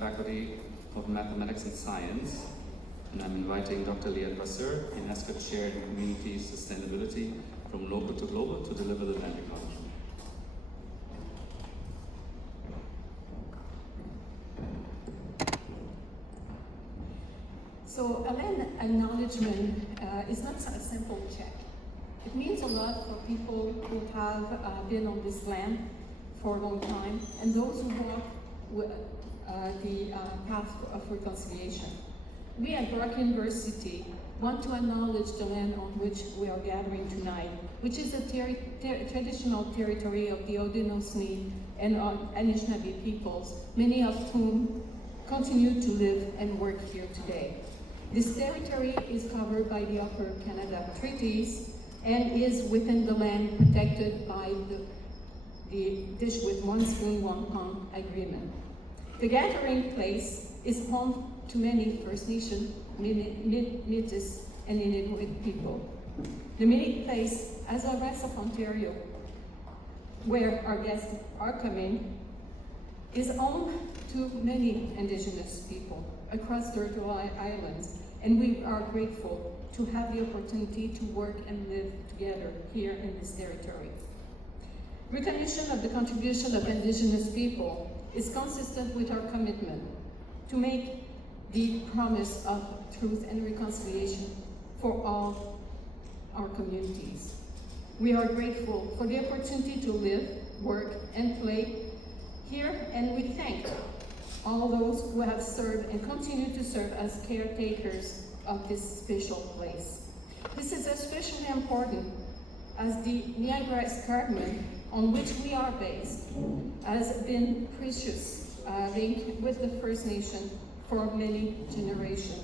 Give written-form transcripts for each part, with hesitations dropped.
Faculty of Mathematics and Science, and I'm inviting Dr. Leah Vasseur, UNESCO Chair in Community Sustainability from Local to Global, to deliver the land acknowledgement. So a land acknowledgement is not a simple check. It means a lot for people who have been on this land for a long time, and those who walk with, the path of reconciliation. We at Brock University want to acknowledge the land on which we are gathering tonight, which is the traditional territory of the Haudenosaunee and Anishinaabe peoples, many of whom continue to live and work here today. This territory is covered by the Upper Canada Treaties and is within the land protected by the Dish with One Spoon, One Palm agreement. The gathering place is home to many First Nation, Métis, and Inuit people. The meeting place, as the rest of Ontario, where our guests are coming, is home to many Indigenous people across the Turtle Islands, and we are grateful to have the opportunity to work and live together here in this territory. Recognition of the contribution of Indigenous people is consistent with our commitment to make the promise of truth and reconciliation for all our communities. We are grateful for the opportunity to live, work, and play here, and we thank all those who have served and continue to serve as caretakers of this special place. This is especially important as the Niagara Escarpment, on which we are based, has been precious link with the First Nation for many generations.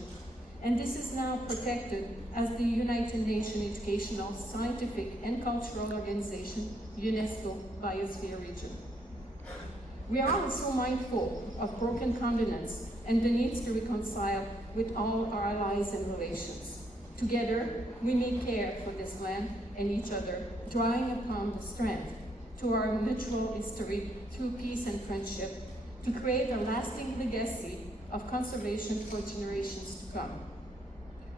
And this is now protected as the United Nations Educational, Scientific, and Cultural Organization, UNESCO Biosphere Region. We are also mindful of broken continents and the needs to reconcile with all our allies and relations. Together, we may care for this land and each other, drawing upon the strength to our mutual history through peace and friendship to create a lasting legacy of conservation for generations to come.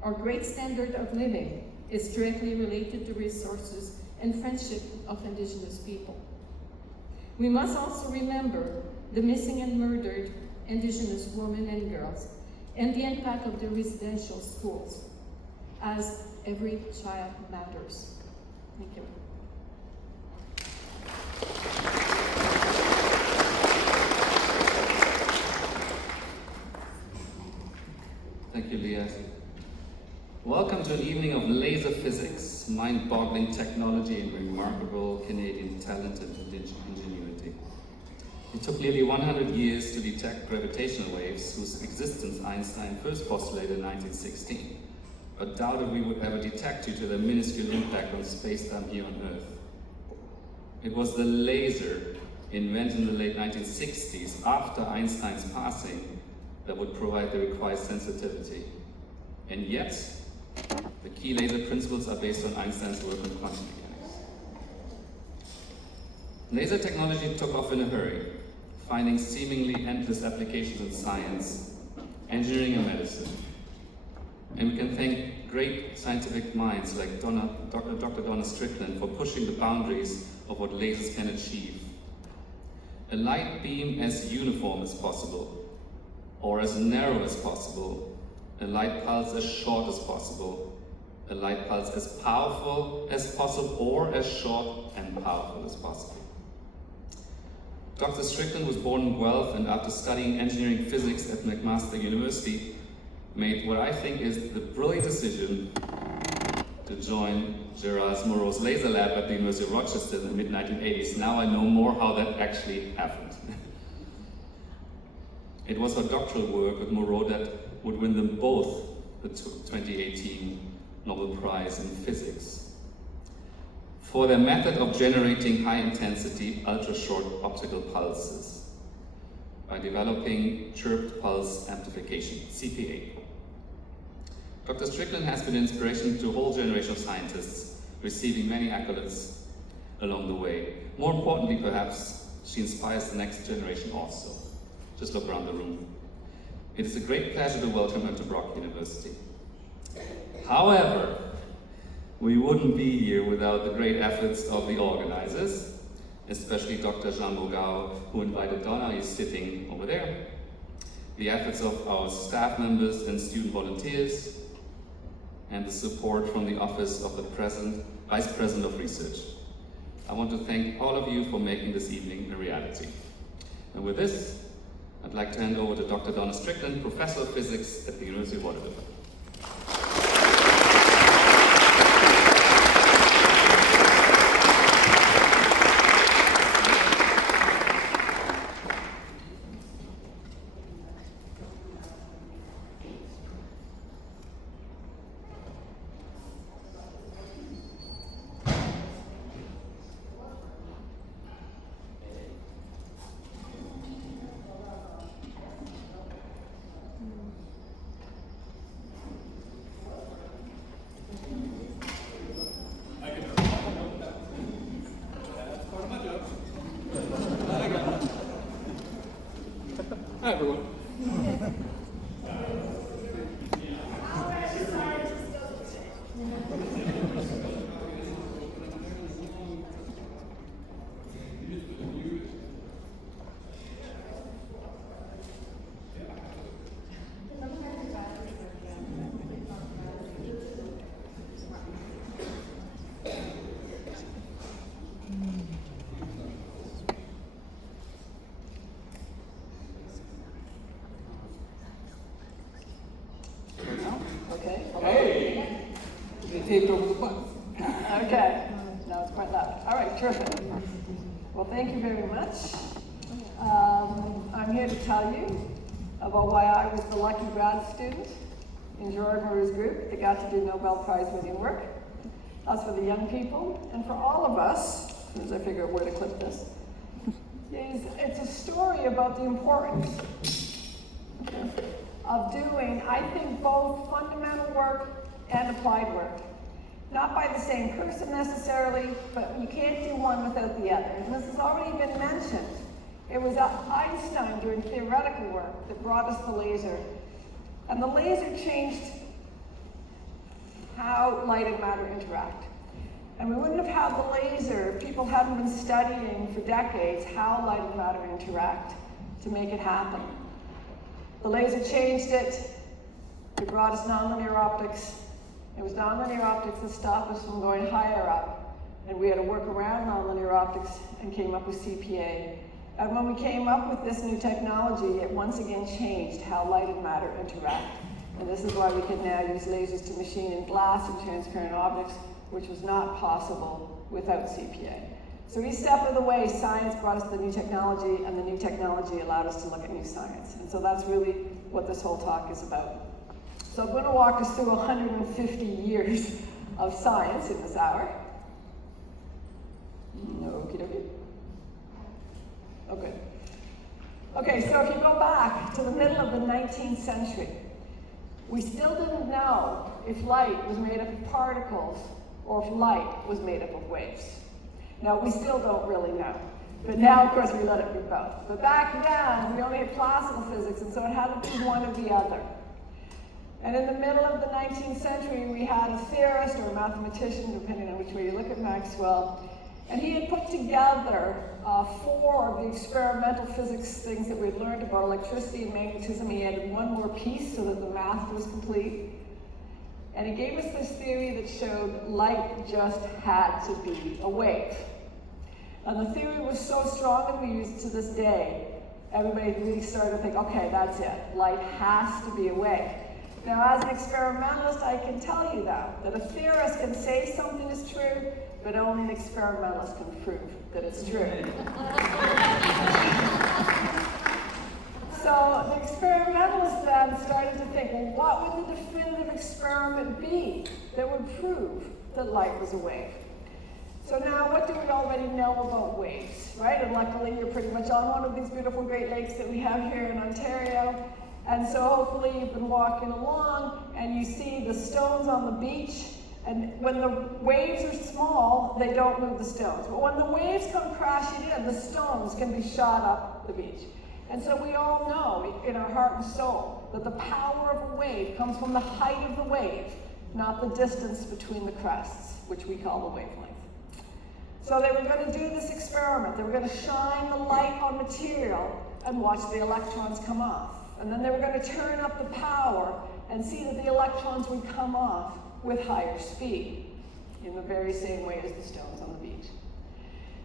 Our great standard of living is directly related to resources and friendship of Indigenous people. We must also remember the missing and murdered Indigenous women and girls and the impact of the residential schools, as every child matters. Thank you. Thank you, Leah. Welcome to an evening of laser physics, mind-boggling technology, and remarkable Canadian talent and ingenuity. It took nearly 100 years to detect gravitational waves, whose existence Einstein first postulated in 1916, but doubted we would ever detect due to their minuscule impact on space-time here on Earth. It was the laser, invented in the late 1960s, after Einstein's passing, that would provide the required sensitivity. And yet, the key laser principles are based on Einstein's work on quantum mechanics. Laser technology took off in a hurry, finding seemingly endless applications in science, engineering, and medicine. And we can thank great scientific minds like Dr. Donna Strickland for pushing the boundaries of what lasers can achieve. A light beam as uniform as possible, or as narrow as possible, a light pulse as short as possible, a light pulse as powerful as possible, or as short and powerful as possible. Dr. Strickland was born in Guelph, and after studying engineering physics at McMaster University, made what I think is the brilliant decision to join Gerard Moreau's laser lab at the University of Rochester in the mid-1980s. Now I know more how that actually happened. It was her doctoral work with Moreau that would win them both the 2018 Nobel Prize in Physics for their method of generating high-intensity, ultra-short optical pulses by developing chirped pulse amplification, CPA. Dr. Strickland has been an inspiration to a whole generation of scientists, receiving many accolades along the way. More importantly, perhaps, she inspires the next generation also. Just look around the room. it is a great pleasure to welcome her to Brock University. However, we wouldn't be here without the great efforts of the organizers, especially Dr. Jean Bogao, who invited Donna, he's sitting over there. The efforts of our staff members and student volunteers, and the support from the Office of the Vice President of Research. I want to thank all of you for making this evening a reality. And with this, I'd like to hand over to Dr. Donna Strickland, Professor of Physics at the University of Waterloo. Hi, everyone. Okay. Hey! They taped over the button. Okay. Now it's quite loud. All right, terrific. Well, thank you very much. I'm here to tell you about why I was the lucky grad student in George Maru's group that got to do Nobel Prize winning work. That's for the young people, and for all of us, as I figure out where to clip this, it's a story about the importance of doing, I think, both fundamental work and applied work. Not by the same person necessarily, but you can't do one without the other. And this has already been mentioned. It was Einstein doing theoretical work that brought us the laser. And the laser changed how light and matter interact. And we wouldn't have had the laser if people hadn't been studying for decades how light and matter interact to make it happen. The laser changed it. It brought us nonlinear optics. It was nonlinear optics that stopped us from going higher up. And we had to work around nonlinear optics and came up with CPA. And when we came up with this new technology, it once again changed how light and matter interact. And this is why we can now use lasers to machine in glass and transparent objects, which was not possible without CPA. So each step of the way, science brought us the new technology, and the new technology allowed us to look at new science. And so that's really what this whole talk is about. So I'm going to walk us through 150 years of science in this hour. Okie dokie. Oh, good. Okay, so if you go back to the middle of the 19th century, we still didn't know if light was made up of particles or if light was made up of waves. Now, we still don't really know. But now, of course, we let it be both. But back then, we only had classical physics, and so it had to be one or the other. And in the middle of the 19th century, we had a theorist or a mathematician, depending on which way you look at Maxwell, and he had put together 4 of the experimental physics things that we'd learned about electricity and magnetism. He added one more piece so that the math was complete. And he gave us this theory that showed light just had to be a wave. And the theory was so strong that we use it to this day. Everybody really started to think, okay, that's it. Light has to be a wave. Now, as an experimentalist, I can tell you that a theorist can say something is true, but only an experimentalist can prove that it's true. So the experimentalists then started to think, well, what would the definitive experiment be that would prove that light was a wave? So now, what do we already know about waves, right? And luckily, you're pretty much on one of these beautiful Great Lakes that we have here in Ontario. And so hopefully you've been walking along and you see the stones on the beach. And when the waves are small, they don't move the stones. But when the waves come crashing in, the stones can be shot up the beach. And so we all know in our heart and soul that the power of a wave comes from the height of the wave, not the distance between the crests, which we call the wavelength. So they were going to do this experiment. They were going to shine the light on material and watch the electrons come off. And then they were going to turn up the power and see that the electrons would come off with higher speed, in the very same way as the stones on the beach.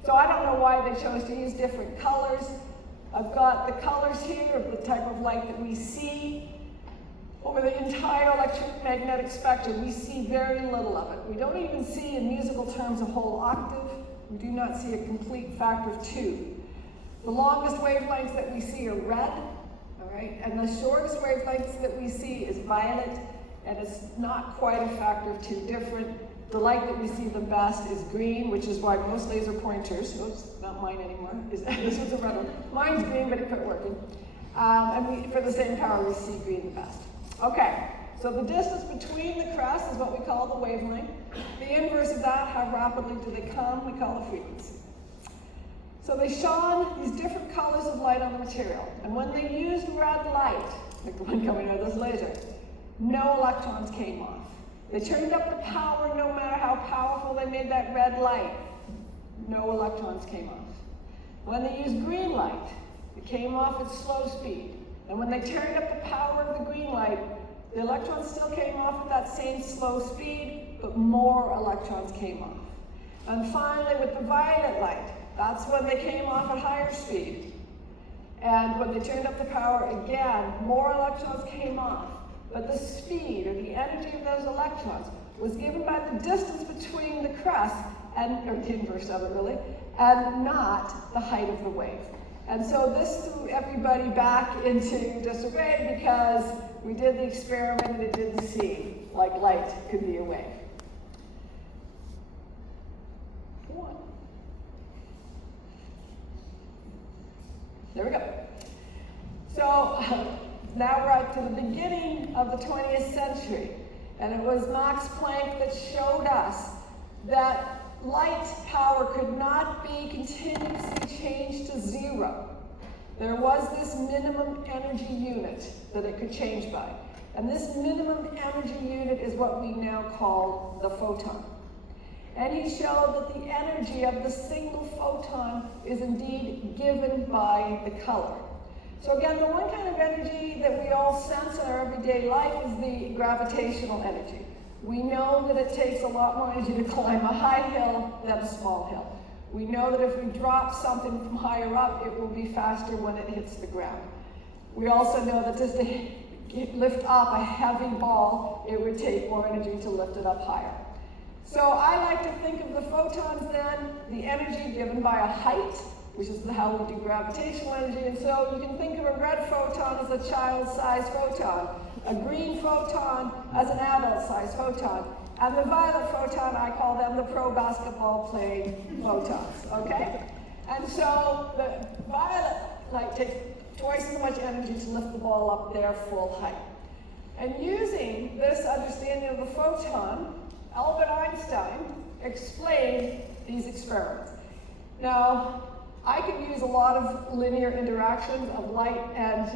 So I don't know why they chose to use different colors. I've got the colors here of the type of light that we see. Over the entire electromagnetic spectrum, we see very little of it. We don't even see, in musical terms, a whole octave. We do not see a complete factor of 2. The longest wavelengths that we see are red, all right? And the shortest wavelengths that we see is violet, and it's not quite a factor of 2 different. The light that we see the best is green, which is why most laser pointers, oops, not mine anymore, this was a red one. Mine's green, but it quit working. For the same power, we see green the best. Okay, so the distance between the crests is what we call the wavelength. The inverse of that, how rapidly do they come, we call the frequency. So they shone these different colors of light on the material. And when they used red light, like the one coming out of this laser, no electrons came off. They turned up the power no matter how powerful they made that red light. No electrons came off. When they used green light, it came off at slow speed. And when they turned up the power of the green light, the electrons still came off at that same slow speed, but more electrons came off. And finally, with the violet light, that's when they came off at higher speed. And when they turned up the power again, more electrons came off. But the speed, or the energy of those electrons, was given by the distance between the crests, or the inverse of it really, and not the height of the wave. And so this threw everybody back into disarray because we did the experiment and it didn't seem like light could be a wave. Go on. There we go. So now we're up to the beginning of the 20th century, and it was Max Planck that showed us that light power could not be continuously changed to 0. There was this minimum energy unit that it could change by. And this minimum energy unit is what we now call the photon. And he showed that the energy of the single photon is indeed given by the color. So again, the one kind of energy that we all sense in our everyday life is the gravitational energy. We know that it takes a lot more energy to climb a high hill than a small hill. We know that if we drop something from higher up, it will be faster when it hits the ground. We also know that just to lift up a heavy ball, it would take more energy to lift it up higher. So I like to think of the photons then, the energy given by a height, which is how we do gravitational energy. And so you can think of a red photon as a child-sized photon, a green photon as an adult-sized photon, and the violet photon, I call them the pro basketball playing photons, okay? And so the violet light takes twice as much energy to lift the ball up their full height. And using this understanding of the photon, Albert Einstein explained these experiments. Now, I could use a lot of linear interactions of light and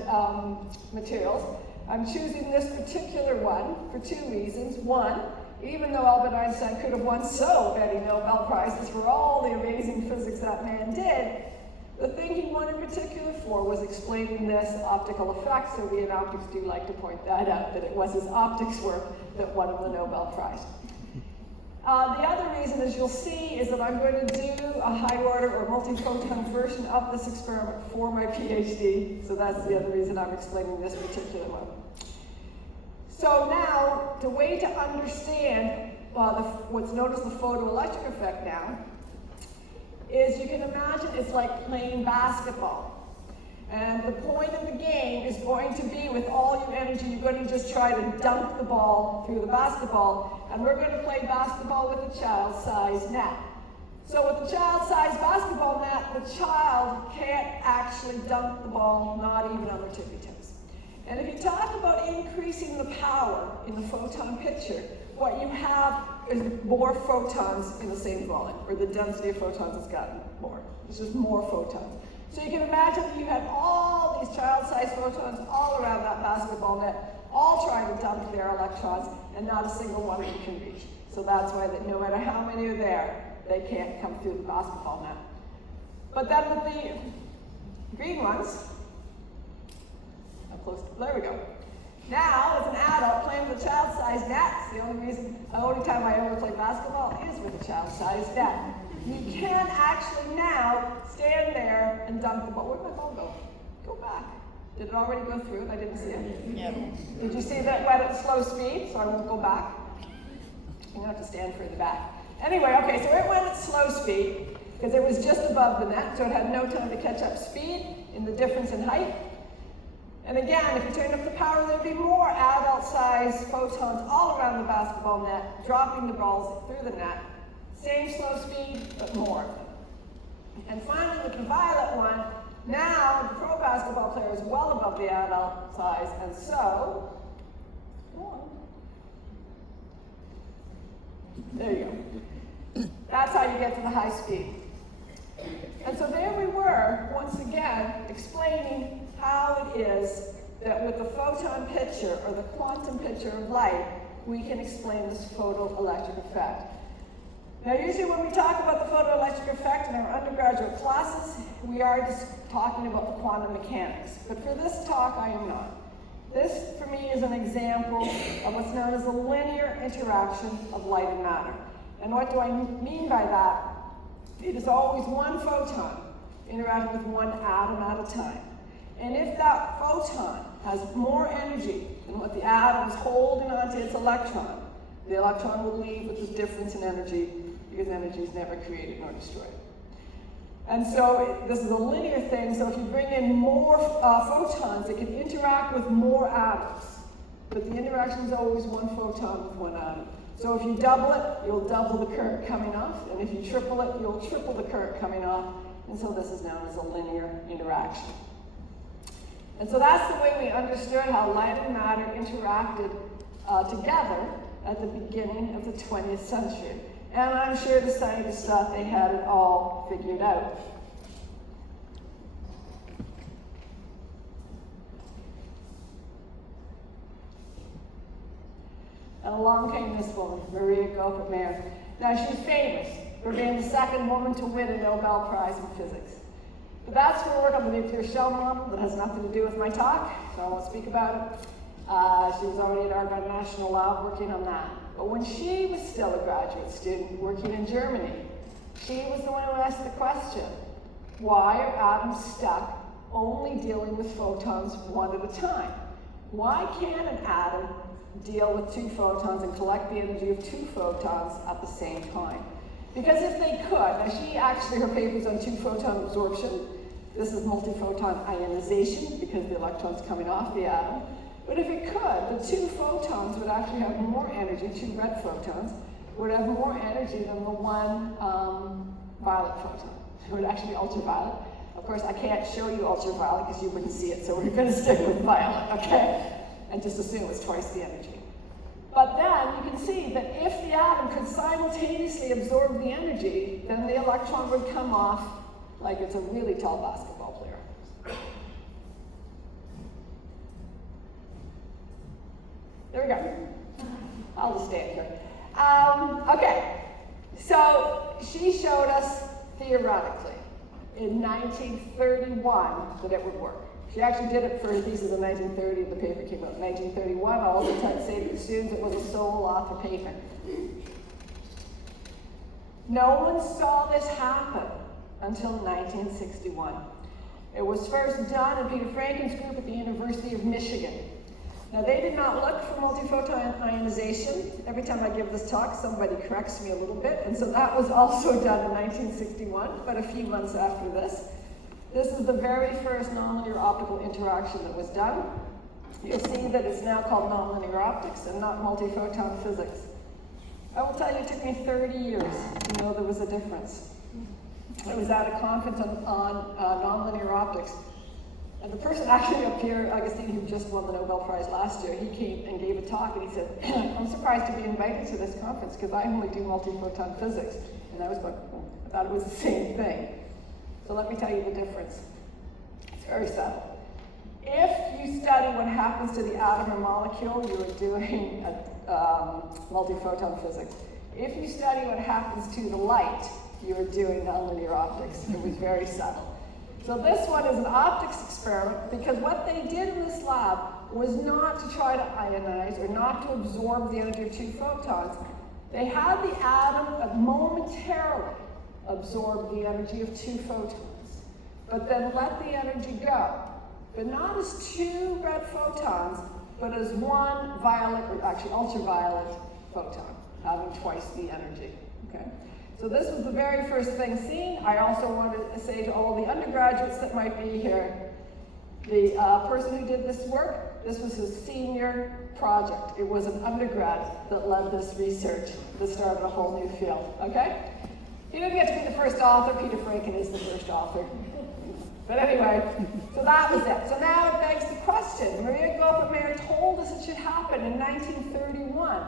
materials. I'm choosing this particular one for 2 reasons. One, even though Albert Einstein could have won so many Nobel Prizes for all the amazing physics that man did, the thing he won in particular for was explaining this optical effect, so we in optics do like to point that out, that it was his optics work that won him the Nobel Prize. The other reason, as you'll see, is that I'm going to do a high order or multi-photon version of this experiment for my PhD, so that's the other reason I'm explaining this particular one. So now, the way to understand what's known as the photoelectric effect now is you can imagine it's like playing basketball. And the point of the game is going to be, with all your energy, you're going to just try to dunk the ball through the basketball, and we're going to play basketball with a child-sized net. So with the child-sized basketball net, the child can't actually dunk the ball, not even on their tippy toes. And if you talk about increasing the power in the photon picture, what you have is more photons in the same volume, or the density of photons has gotten more. It's just more photons. So you can imagine that you had all these child-sized photons all around that basketball net, all trying to dump their electrons, and not a single one of you can reach. So that's why that no matter how many are there, they can't come through the basketball net. But then with the green ones, how close, there we go. Now, as an adult playing with a child-sized net, the only time I ever play basketball is with a child-sized net. You can actually now stand there and dunk the ball. Where'd my ball go? Go back. Did it already go through and I didn't see it? Yeah. Did you see that went at slow speed? So I won't go back. I'm gonna have to stand further back. Anyway, okay, so it went at slow speed because it was just above the net, so it had no time to catch up speed in the difference in height. And again, if you turn up the power, there'd be more adult-sized photons all around the basketball net, dropping the balls through the net. Same slow speed, but more of them. And finally, with the violet one, now the pro basketball player is well above the adult size, and so, go on. There you go. That's how you get to the high speed. And so there we were, once again, explaining how it is that with the photon picture, or the quantum picture of light, we can explain this photoelectric effect. Now, usually when we talk about the photoelectric effect in our undergraduate classes, we are just talking about the quantum mechanics. But for this talk, I am not. This, for me, is an example of what's known as a linear interaction of light and matter. And what do I mean by that? It is always one photon interacting with one atom at a time. And if that photon has more energy than what the atom is holding onto its electron, the electron will leave with this difference in energy, because energy is never created nor destroyed. And so this is a linear thing, so if you bring in more photons, it can interact with more atoms. But the interaction is always one photon with one atom. So if you double it, you'll double the current coming off, and if you triple it, you'll triple the current coming off, and so this is known as a linear interaction. And so that's the way we understood how light and matter interacted together at the beginning of the 20th century. And I'm sure the scientists thought they had it all figured out. And along came this woman, Maria Goeppert-Mayer. Now, she's famous for being the second woman to win a Nobel Prize in physics. But that's her work on the nuclear shell model that has nothing to do with my talk, so I won't speak about it. She was already at Argonne National Lab working on that. But when she was still a graduate student working in Germany, she was the one who asked the question, why are atoms stuck only dealing with photons one at a time? Why can't an atom deal with two photons and collect the energy of two photons at the same time? Because if they could, now her paper's on two-photon absorption. This is multiphoton ionization because the electron's coming off the atom. But if it could, the two photons would actually have more energy, two red photons, would have more energy than the one violet photon. It would actually be ultraviolet. Of course, I can't show you ultraviolet because you wouldn't see it, so we're going to stick with violet, okay? And just assume it's twice the energy. But then you can see that if the atom could simultaneously absorb the energy, then the electron would come off like it's a really tall basketball player. There we go. I'll just stand here. Okay, so she showed us theoretically in 1931 that it would work. She actually did it for her thesis in 1930, and the paper came out in 1931. I'll also try to say to the students it was a sole author paper. No one saw this happen until 1961. It was first done in Peter Franken's group at the University of Michigan. Now, they did not look for multiphoton ionization. Every time I give this talk, somebody corrects me a little bit, and so that was also done in 1961, but a few months after this. This is the very first nonlinear optical interaction that was done. You'll see that it's now called nonlinear optics and not multiphoton physics. I will tell you, it took me 30 years to know there was a difference. I was at a conference on nonlinear optics, and the person actually up here, Augustine, who just won the Nobel Prize last year, he came and gave a talk, and he said, I'm surprised to be invited to this conference because I only do multiphoton physics. And I was going, I thought it was the same thing. So let me tell you the difference. Very subtle. If you study what happens to the atom or molecule, you are doing multiphoton physics. If you study what happens to the light, you are doing nonlinear optics. It was very subtle. So this one is an optics experiment because what they did in this lab was not to try to ionize or not to absorb the energy of 2 photons. They had the atom momentarily absorb the energy of 2 photons, but then let the energy go. But not as 2 red photons, but as 1 violet, or actually ultraviolet photon, having twice the energy, okay? So this was the very first thing seen. I also wanted to say to all the undergraduates that might be here, the person who did this work, this was his senior project. It was an undergrad that led this research that started a whole new field, okay? He didn't get to be the first author. Peter Franken is the first author. But anyway, so that was it. So now it begs the question. Maria Gopper-Mayer told us it should happen in 1931,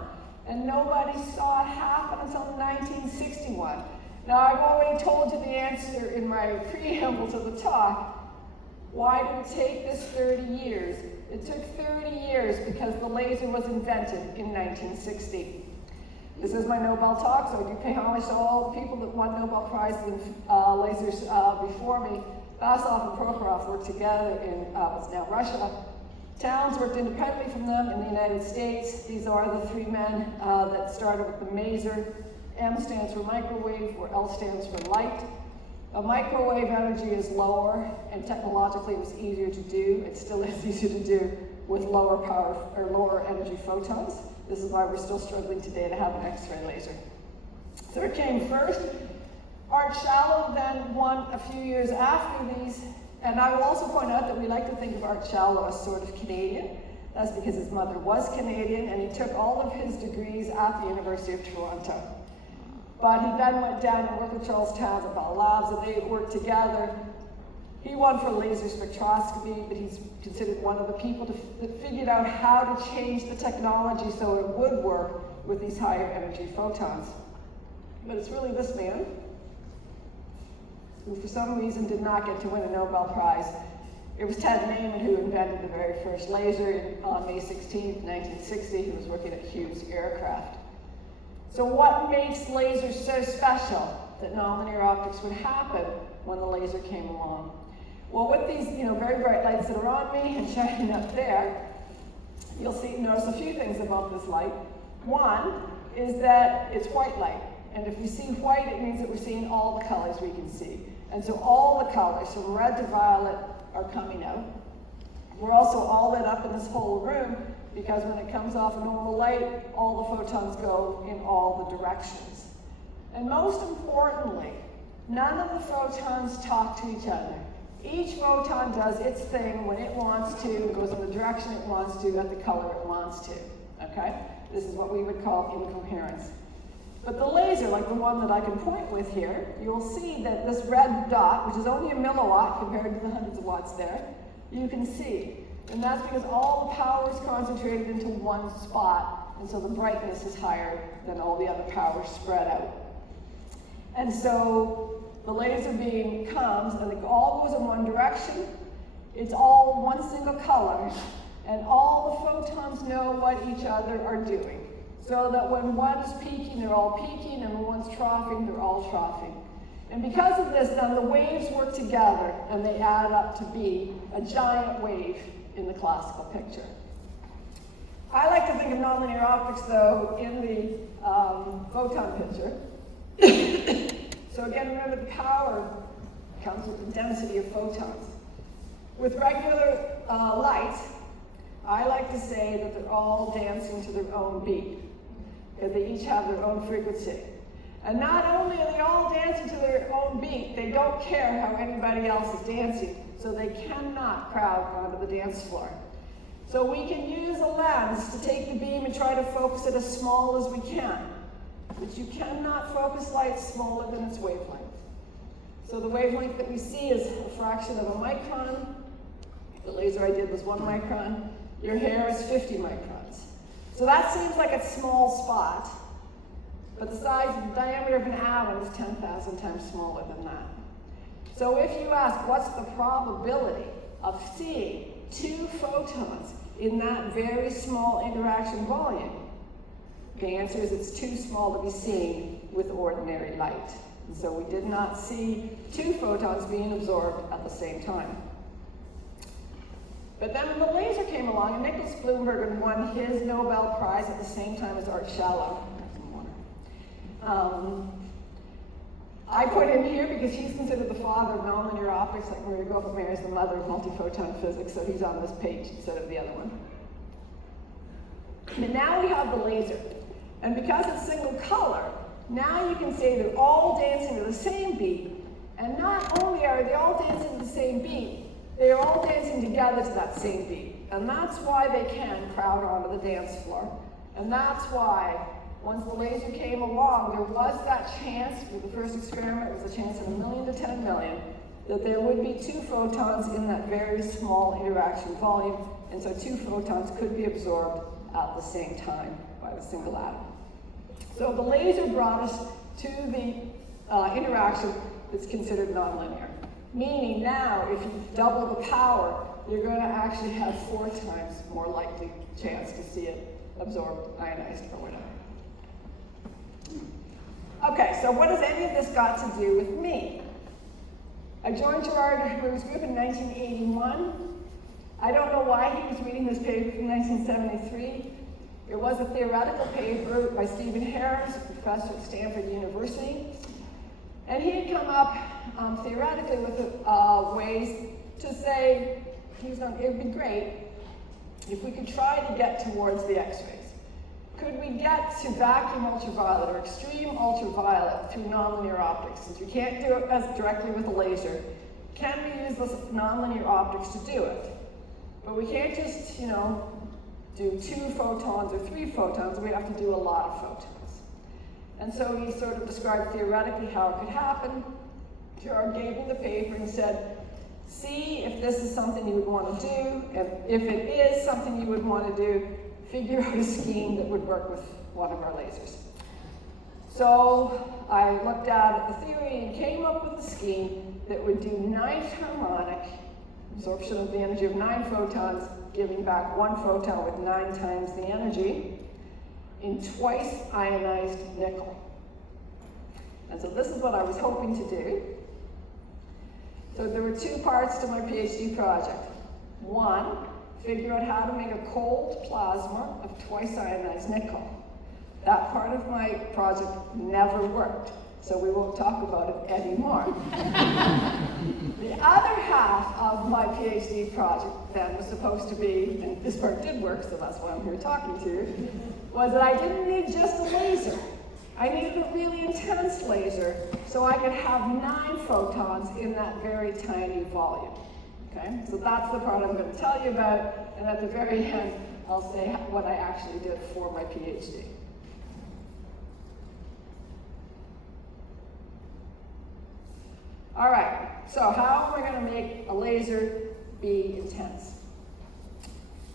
and nobody saw it happen until 1961. Now, I've already told you the answer in my preamble to the talk. Why did it take this 30 years? It took 30 years because the laser was invented in 1960. This is my Nobel talk, so I do pay homage to all the people that won Nobel Prizes in lasers before me. Vassilov and Prokhorov worked together in what's now Russia. Towns worked independently from them in the United States. These are the 3 men that started with the maser. M stands for microwave, where L stands for light. A microwave energy is lower, and technologically it was easier to do. It still is easier to do with lower power or lower energy photons. This is why we're still struggling today to have an X-ray laser. So it came first. Art Shallow then won a few years after these, and I will also point out that we like to think of Art Shallow as sort of Canadian. That's because his mother was Canadian, and he took all of his degrees at the University of Toronto. But he then went down and worked with Charles Townsend at Bell Labs, and they worked together. He won for laser spectroscopy, but he's considered one of the people that figured out how to change the technology so it would work with these higher energy photons. But it's really this man who for some reason did not get to win a Nobel Prize. It was Ted Naiman who invented the very first laser on May 16, 1960. He was working at Hughes Aircraft. So what makes lasers so special that nonlinear optics would happen when the laser came along? Well, with these very bright lights that are on me and shining up there, you'll notice a few things about this light. One is that it's white light. And if we see white, it means that we're seeing all the colors we can see. And so all the colors, from red to violet, are coming out. We're also all lit up in this whole room because when it comes off normal light, all the photons go in all the directions. And most importantly, none of the photons talk to each other. Each photon does its thing when it wants to, goes in the direction it wants to, at the color it wants to, okay? This is what we would call incoherence. But the laser, like the one that I can point with here, you'll see that this red dot, which is only a milliwatt compared to the hundreds of watts there, you can see. And that's because all the power is concentrated into one spot, and so the brightness is higher than all the other power spread out. And so the laser beam comes, and it all goes in one direction. It's all one single color, and all the photons know what each other are doing. So that when one is peaking, they're all peaking, and when one's troughing, they're all troughing. And because of this, then the waves work together, and they add up to be a giant wave in the classical picture. I like to think of nonlinear optics, though, in the photon picture. So again, remember the power comes with the density of photons. With regular light, I like to say that they're all dancing to their own beat, because they each have their own frequency. And not only are they all dancing to their own beat, they don't care how anybody else is dancing, so they cannot crowd onto the dance floor. So we can use a lens to take the beam and try to focus it as small as we can. But you cannot focus light smaller than its wavelength. So the wavelength that we see is a fraction of a micron. The laser I did was 1 micron. Your hair is 50 microns. So that seems like a small spot, but the size of the diameter of an atom is 10,000 times smaller than that. So if you ask, what's the probability of seeing 2 photons in that very small interaction volume? The answer is it's too small to be seen with ordinary light. And so we did not see 2 photons being absorbed at the same time. But then when the laser came along, and Nicholas Bloomberg won his Nobel Prize at the same time as Art Shallow. I put him here because he's considered the father of nonlinear optics, like Maria Goffman is the mother of multiphoton physics, so he's on this page instead of the other one. And now we have the laser. And because it's single color, now you can say they're all dancing to the same beat. And not only are they all dancing to the same beat, they are all dancing together to that same beat. And that's why they can crowd onto the dance floor. And that's why, once the laser came along, there was that chance, with the first experiment, it was a chance of 1 million to 10 million, that there would be 2 photons in that very small interaction volume. And so 2 photons could be absorbed at the same time by the single atom. So the laser brought us to the interaction that's considered nonlinear. Meaning now, if you double the power, you're going to actually have 4 times more likely chance to see it absorbed, ionized, or whatever. Okay, so what has any of this got to do with me? I joined Gerard Herbert's group in 1981. I don't know why he was reading this paper from 1973. It was a theoretical paper by Stephen Harris, a professor at Stanford University. And he had come up theoretically with ways to say, it would be great if we could try to get towards the X-rays. Could we get to vacuum ultraviolet or extreme ultraviolet through nonlinear optics? Since we can't do it as directly with a laser, can we use this nonlinear optics to do it? But we can't just, do 2 photons or 3 photons. We have to do a lot of photons. And so he sort of described theoretically how it could happen. Gerard gave him the paper and said, see if this is something you would want to do, and if it is something you would want to do, figure out a scheme that would work with one of our lasers. So I looked at the theory and came up with a scheme that would do 9th harmonic absorption of the energy of 9 photons, giving back 1 photon with 9 times the energy in twice ionized nickel. And so this is what I was hoping to do. So there were 2 parts to my PhD project. 1, figure out how to make a cold plasma of twice ionized nickel. That part of my project never worked, so we won't talk about it anymore. The other half of my PhD project then was supposed to be, and this part did work, so that's why I'm here talking to you, was that I didn't need just a laser. I needed a really intense laser so I could have 9 photons in that very tiny volume. Okay, so that's the part I'm going to tell you about, and at the very end, I'll say what I actually did for my PhD. All right, so how am I going to make a laser be intense?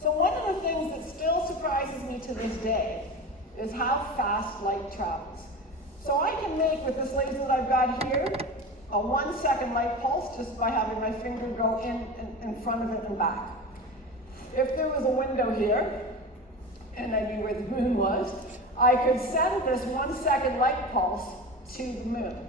So one of the things that still surprises me to this day is how fast light travels. So I can make, with this laser that I've got here, a 1-second light pulse just by having my finger go in front of it and back. If there was a window here, and I knew where the moon was, I could send this 1-second light pulse to the moon.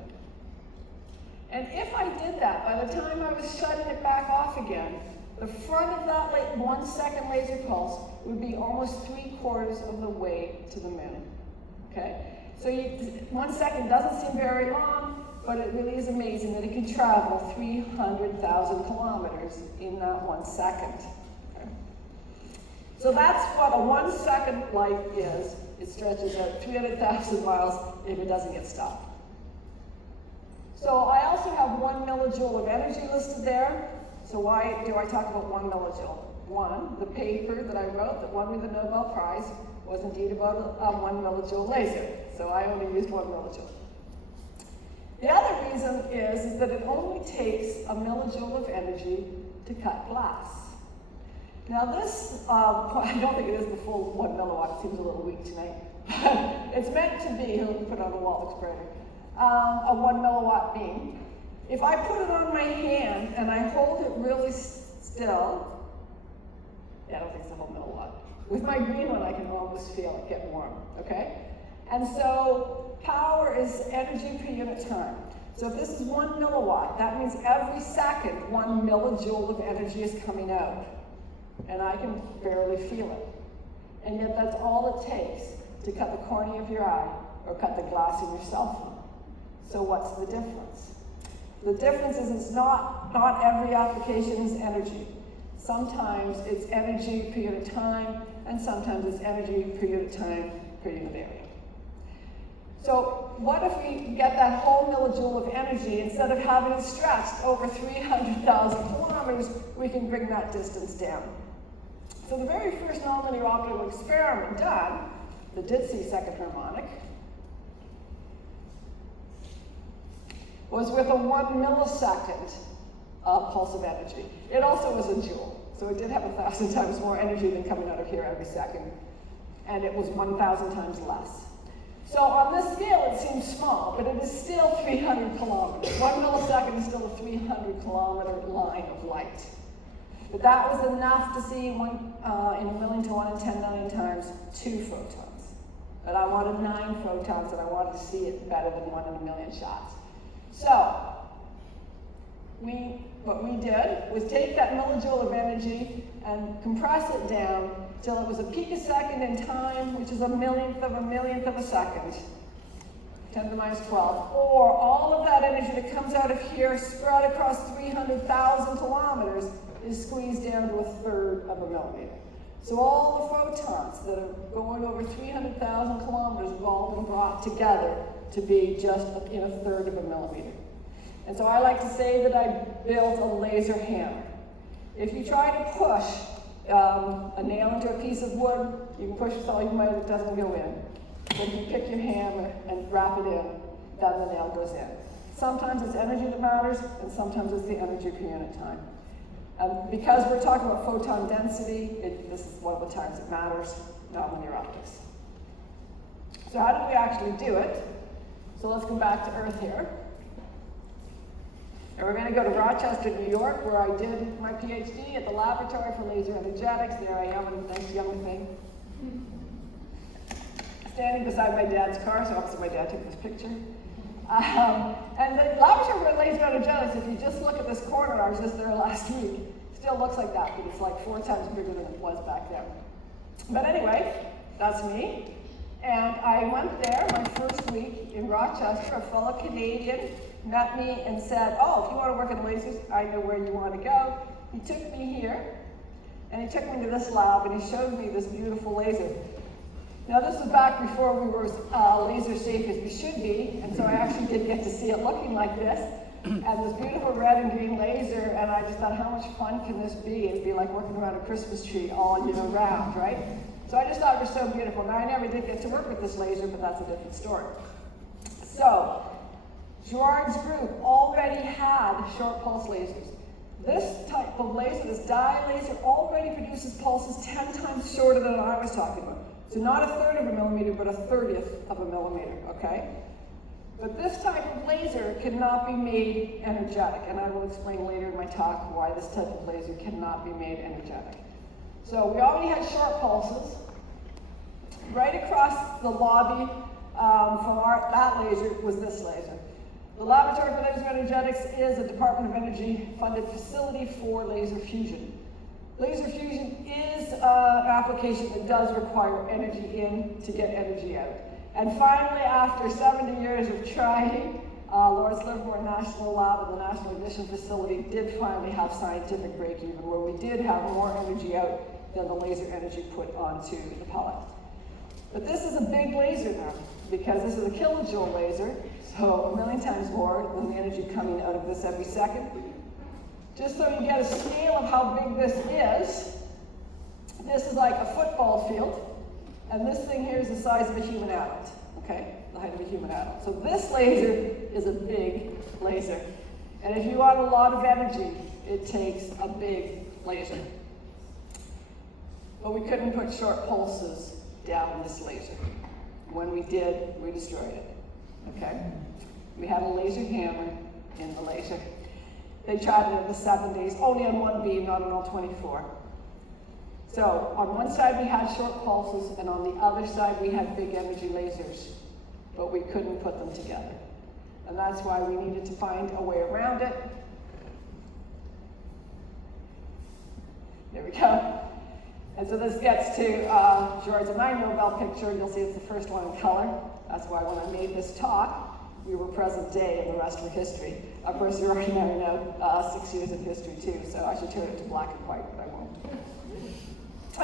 And if I did that, by the time I was shutting it back off again, the front of that 1-second laser pulse would be almost 3/4 of the way to the moon. Okay? So 1 second doesn't seem very long, but it really is amazing that it can travel 300,000 kilometers in that 1 second. Okay? So that's what a 1-second light is. It stretches out 300,000 miles if it doesn't get stopped. So I also have 1 millijoule of energy listed there. So why do I talk about 1 millijoule? 1, the paper that I wrote that won me the Nobel Prize was indeed about a 1 millijoule laser. So I only used 1 millijoule. The other reason is that it only takes a millijoule of energy to cut glass. Now this, I don't think it is the full 1 milliwatt, it seems a little weak tonight. It's meant to be, he'll put on a wall, looks brighter, a 1 milliwatt beam. If I put it on my hand and I hold it really Still, yeah, I don't think it's a whole milliwatt. With my green one, I can almost feel it get warm, okay? And so power is energy per unit time. So if this is 1 milliwatt, that means every second 1 millijoule of energy is coming out. And I can barely feel it. And yet that's all it takes to cut the cornea of your eye or cut the glass in your cell phone. So what's the difference? The difference is it's not every application is energy. Sometimes it's energy per unit time, and sometimes it's energy per unit time per unit area. So what if we get that whole millijoule of energy, instead of having it stretched over 300,000 kilometers, we can bring that distance down. So the very first nonlinear optical experiment done, that did see second harmonic, was with a 1 millisecond pulse of energy. It also was a joule, so it did have 1,000 times more energy than coming out of here every second, and it was 1,000 times less. So on this scale, it seems small, but it is still 300 kilometers. 1 millisecond is still a 300 kilometer line of light. But that was enough to see in a million to 1 in 10 million times 2 photons. But I wanted 9 photons, and I wanted to see it better than 1 in a million shots. So what we did was take that millijoule of energy and compress it down till it was a picosecond in time, which is a millionth of a second, 10 to the minus 12, or all of that energy that comes out of here spread across 300,000 kilometers is squeezed down to 1/3 of a millimeter. So all the photons that are going over 300,000 kilometers have all been brought together to be just in 1/3 of a millimeter. And so I like to say that I built a laser hammer. If you try to push a nail into a piece of wood, you can push with all your might, it doesn't go in. Then you pick your hammer and wrap it in, then the nail goes in. Sometimes it's energy that matters, and sometimes it's the energy per unit time. Because we're talking about photon density, this is one of the times it matters, nonlinear optics. So how did we actually do it? So let's go back to Earth here. And we're going to go to Rochester, New York, where I did my PhD at the Laboratory for Laser Energetics. There I am, a nice young thing. Standing beside my dad's car, so obviously my dad took this picture. And the Laboratory for Laser Energetics, if you just look at this corner, I was just there last week, still looks like that, but it's like 4 times bigger than it was back then. But anyway, that's me. And I went there my first week in Rochester. A fellow Canadian met me and said, "Oh, if you want to work in lasers, I know where you want to go." He took me here, and he took me to this lab, and he showed me this beautiful laser. Now, this was back before we were laser safe as we should be, and so I actually did get to see it looking like this, and this beautiful red and green laser, and I just thought, how much fun can this be? It'd be like working around a Christmas tree all year round, right? So I just thought it was so beautiful. Now, I never did get to work with this laser, but that's a different story. So, Gerard's group already had short pulse lasers. This type of laser, this dye laser, already produces pulses 10 times shorter than I was talking about. So not 1/3 of a millimeter, but 1/30th of a millimeter, okay? But this type of laser cannot be made energetic, and I will explain later in my talk why this type of laser cannot be made energetic. So we already had short pulses. Right across the lobby from that laser was this laser. The Laboratory for Laser Energetics is a Department of Energy funded facility for laser fusion. Laser fusion is an application that does require energy in to get energy out. And finally, after 70 years of trying, Lawrence Livermore National Lab and the National Ignition Facility did finally have scientific break-even, where we did have more energy out than the laser energy put onto the pellet. But this is a big laser now, because this is a kilojoule laser, so 1 million times more than the energy coming out of this every second. Just so you get a scale of how big this is like a football field, and this thing here is the size of a human adult, okay? The height of a human adult. So this laser is a big laser. And if you want a lot of energy, it takes a big laser. But we couldn't put short pulses down this laser. When we did, we destroyed it, okay? We had a laser hammer in the laser. They tried it in the 70s, only on one beam, not on all 24. So on one side we had short pulses, and on the other side we had big energy lasers, but we couldn't put them together. And that's why we needed to find a way around it. There we go. And so this gets to George and my Nobel picture. You'll see it's the first one in color. That's why when I made this talk, we were present day and the rest were history. Of course, you're already now 6 years of history too, so I should turn it to black and white, but I won't.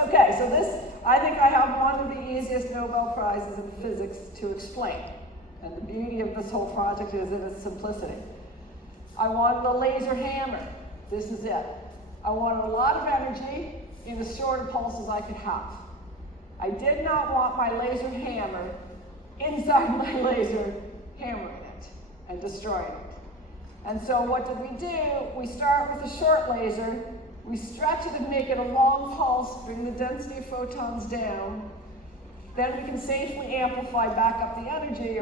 Okay, so this, I think I have one of the easiest Nobel Prizes in physics to explain. And the beauty of this whole project is in its simplicity. I wanted a laser hammer. This is it. I wanted a lot of energy in as short a pulse as I could have. I did not want my laser hammer inside my laser hammering it and destroying it. And so what did we do? We start with a short laser, we stretch it and make it a long pulse, bring the density of photons down, then we can safely amplify back up the energy,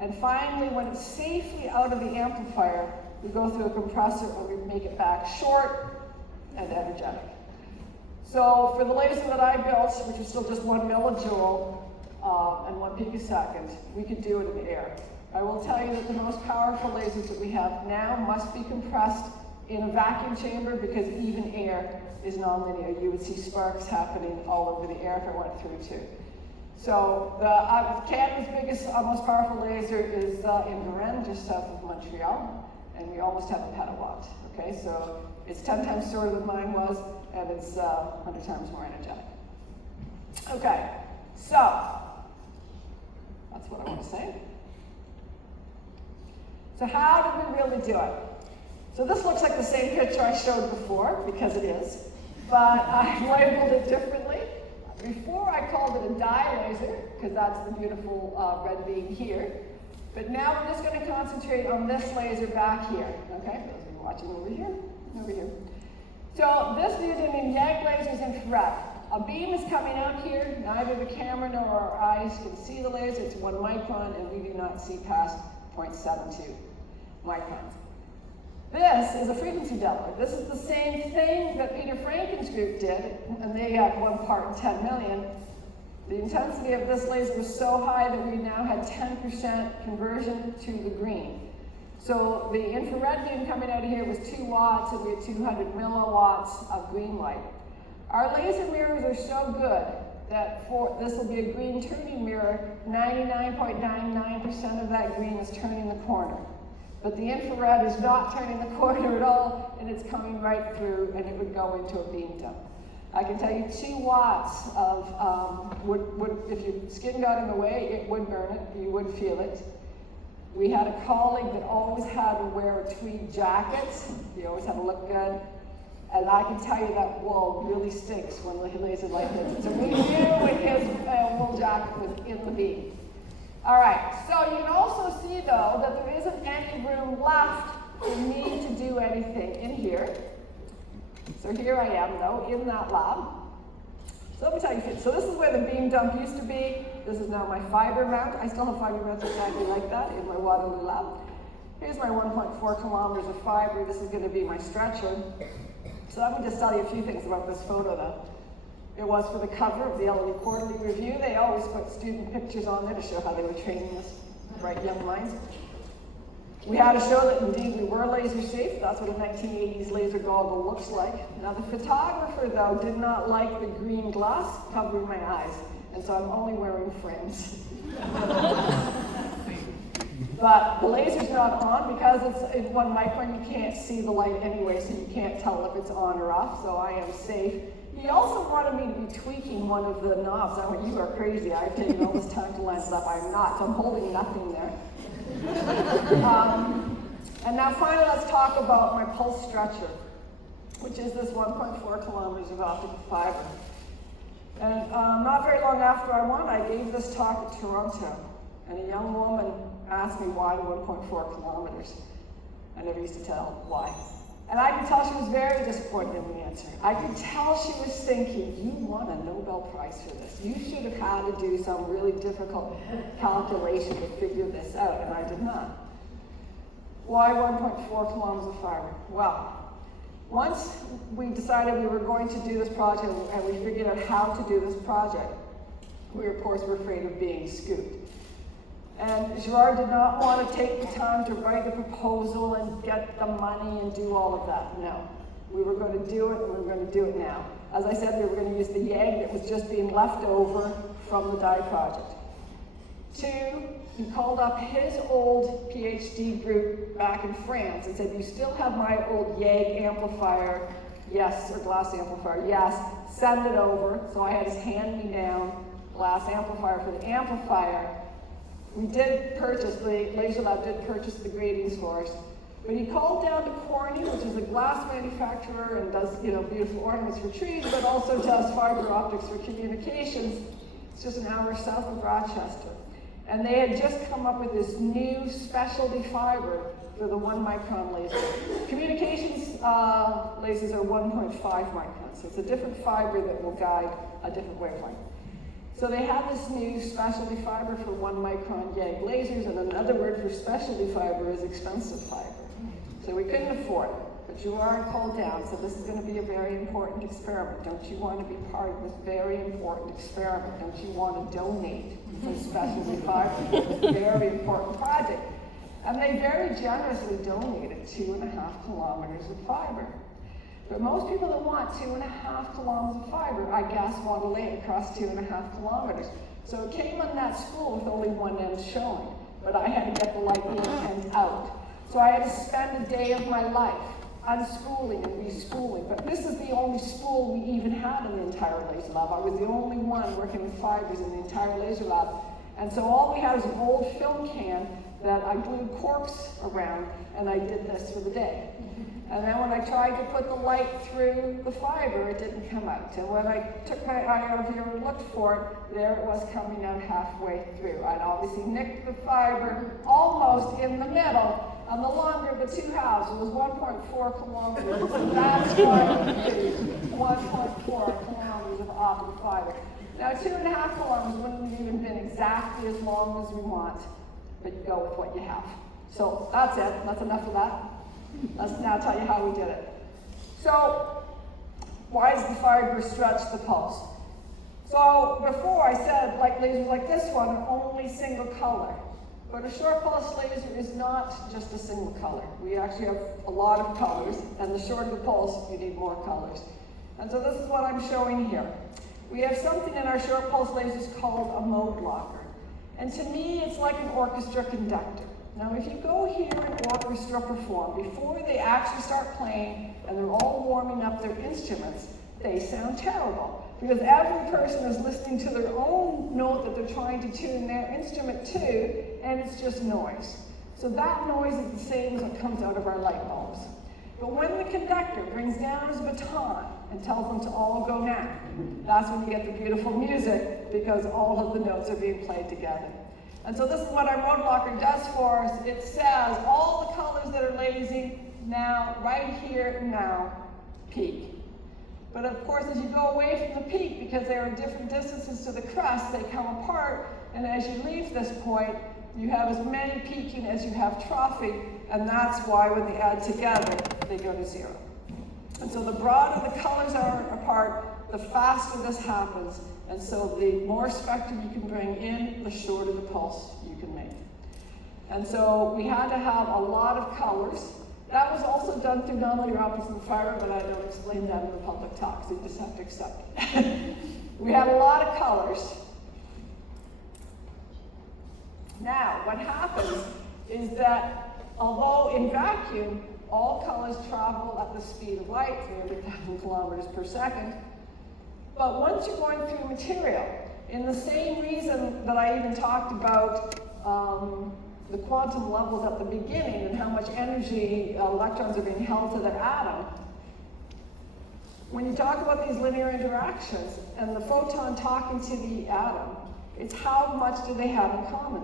and finally when it's safely out of the amplifier, we go through a compressor and we make it back short and energetic. So for the laser that I built, which is still just 1 millijoule and 1 picosecond, we could do it in air. I will tell you that the most powerful lasers that we have now must be compressed in a vacuum chamber because even air is nonlinear. You would see sparks happening all over the air if it went through too. So Canada's biggest, most powerful laser is in Varennes, just south of Montreal, and we almost have a petawatt. Okay, so it's 10 times shorter than mine was, and it's 100 times more energetic. Okay, so that's what I want to say. So how did we really do it? So this looks like the same picture I showed before, because it is, but I labeled it differently. Before I called it a dye laser, because that's the beautiful red beam here. But now we're just going to concentrate on this laser back here. Okay, those of you watching over here, over here. So this using Yang laser's infrared. A beam is coming out here. Neither the camera nor our eyes can see the laser. It's 1 micron, and we do not see past 0.72 microns. This is a frequency doubler. This is the same thing that Peter Franken's group did, and they got 1 part in 10 million. The intensity of this laser was so high that we now had 10% conversion to the green. So the infrared beam coming out of here was 2 watts, and we had 200 milliwatts of green light. Our laser mirrors are so good that this will be a green turning mirror. 99.99% of that green is turning the corner. But the infrared is not turning the corner at all, and it's coming right through, and it would go into a beam dump. I can tell you 2 watts of, if your skin got in the way, it would burn it, you would feel it. We had a colleague that always had to wear a tweed jacket. He always had to look good. And I can tell you that wool really stinks when the laser light hits it. So we knew when his wool jacket was in the beam. All right, so you can also see though that there isn't any room left for me to do anything in here. So here I am though, in that lab. So let me tell you, so this is where the beam dump used to be. This is now my fiber mount. I still have fiber mounts exactly like that in my Waterloo lab. Here's my 1.4 kilometers of fiber. This is going to be my stretcher. So let me just tell you a few things about this photo though. It was for the cover of the LA Quarterly Review. They always put student pictures on there to show how they were training us bright young minds. We had to show that indeed we were laser safe. That's what a 1980s laser goggle looks like. Now the photographer though did not like the green glass covering my eyes, and so I'm only wearing frames. But the laser's not on because it's in 1 micron. You can't see the light anyway, so you can't tell if it's on or off, so I am safe. He also wanted me to be tweaking one of the knobs. I went, you are crazy. I've taken all this time to line this up. I'm not, so I'm holding nothing there. And now finally, let's talk about my pulse stretcher, which is this 1.4 kilometers of optical fiber. And not very long after I won, I gave this talk at Toronto, and a young woman asked me why 1.4 kilometers. I never used to tell why. And I could tell she was very disappointed in the answer. I could tell she was thinking, you won a Nobel Prize for this. You should have had to do some really difficult calculation to figure this out, and I did not. Why 1.4 kilometers of fiber? Well, once we decided we were going to do this project and we figured out how to do this project, we of course were afraid of being scooped. And Gerard did not want to take the time to write the proposal and get the money and do all of that. No. We were going to do it, and we were going to do it now. As I said, we were going to use the YAG that was just being left over from the dye project. 2, he called up his old PhD group back in France and said, you still have my old YAG amplifier? Yes, or glass amplifier? Yes, send it over. So I had his hand-me-down glass amplifier for the amplifier. We did purchase, the Laser Lab did purchase the gratings for us. But he called down to Corning, which is a glass manufacturer and does, beautiful ornaments for trees, but also does fiber optics for communications. It's just an hour south of Rochester. And they had just come up with this new specialty fiber for the 1 micron laser. Communications lasers are 1.5 microns, so it's a different fiber that will guide a different wavelength. So they have this new specialty fiber for 1 micron YAG lasers, and another word for specialty fiber is expensive fiber. So we couldn't afford it, but Gerard called down, so this is going to be a very important experiment. Don't you want to be part of this very important experiment? Don't you want to donate some specialty fiber for this very important project? And they very generously donated 2.5 kilometers of fiber. But most people that want 2.5 kilometers of fiber, I guess, want to lay it across 2.5 kilometers. So it came on that spool with only one end showing, but I had to get the light in and out. So I had to spend a day of my life unspooling and respooling. But this is the only spool we even had in the entire laser lab. I was the only one working with fibers in the entire laser lab. And so all we had was an old film can that I glued corks around, and I did this for the day. And then when I tried to put the light through the fiber, it didn't come out. And when I took my eye over here and looked for it, there it was coming out halfway through. I'd obviously nicked the fiber almost in the middle. On the longer of the 2 halves, it was 1.4 kilometers. And that's why we used 1.4 kilometers of optic fiber. Now 2.5 kilometers wouldn't have even been exactly as long as we want, but you go with what you have. So that's it. That's enough of that. Let's now tell you how we did it. So, why does the fiber stretch the pulse? So, before I said, like lasers like this one are only single color. But a short pulse laser is not just a single color. We actually have a lot of colors, and the shorter the pulse, you need more colors. And so this is what I'm showing here. We have something in our short pulse lasers called a mode locker. And to me, it's like an orchestra conductor. Now, if you go hear an orchestra perform, before they actually start playing and they're all warming up their instruments, they sound terrible. Because every person is listening to their own note that they're trying to tune their instrument to, and it's just noise. So that noise is the same as what comes out of our light bulbs. But when the conductor brings down his baton and tells them to all go now, that's when you get the beautiful music, because all of the notes are being played together. And so this is what our mode locker does for us. It says all the colors that are lazy, now, right here, now, peak. But of course, as you go away from the peak, because they are different distances to the crest, they come apart, and as you leave this point, you have as many peaking as you have troughing, and that's why when they add together, they go to 0. And so the broader the colors are apart, the faster this happens, and so the more spectrum you can bring in, the shorter the pulse you can make. And so we had to have a lot of colors. That was also done through nonlinear optics and fiber, but I don't explain that in the public talk, so you just have to accept it. We had a lot of colors. Now, what happens is that although in vacuum, all colors travel at the speed of light, 300,000 kilometers per second, but once you're going through material, in the same reason that I even talked about the quantum levels at the beginning and how much energy electrons are being held to their atom, when you talk about these linear interactions and the photon talking to the atom, it's how much do they have in common.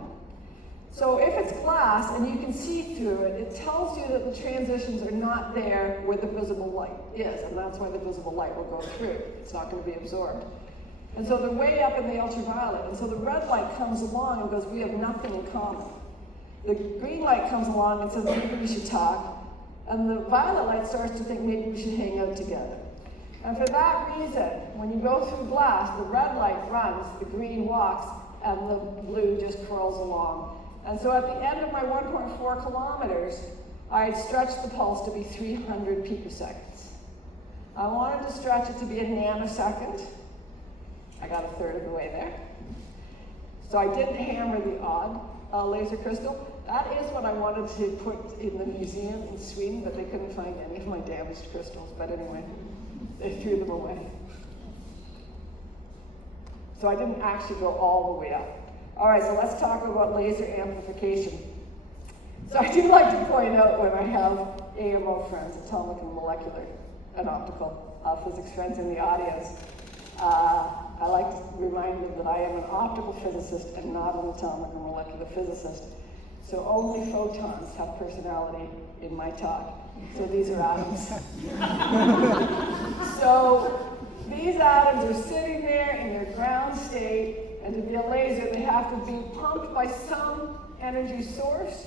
So if it's glass and you can see through it, it tells you that the transitions are not there where the visible light is, and that's why the visible light will go through. It's not going to be absorbed. And so they're way up in the ultraviolet, and so the red light comes along and goes, we have nothing in common. the green light comes along and says, maybe we should talk, and the violet light starts to think maybe we should hang out together. And for that reason, when you go through glass, the red light runs, the green walks, and the blue just curls along. And so at the end of my 1.4 kilometers, I had stretched the pulse to be 300 picoseconds. I wanted to stretch it to be a nanosecond. I got a third of the way there. So I didn't hammer the odd laser crystal. That is what I wanted to put in the museum in Sweden, but they couldn't find any of my damaged crystals. But anyway, they threw them away. So I didn't actually go all the way up. All right, so let's talk about laser amplification. So I do like to point out when I have AMO friends, atomic and molecular and optical physics friends in the audience, I like to remind them that I am an optical physicist and not an atomic or molecular physicist. So only photons have personality in my talk. So these are atoms. So these atoms are sitting there in their ground state, and to be a laser, they have to be pumped by some energy source.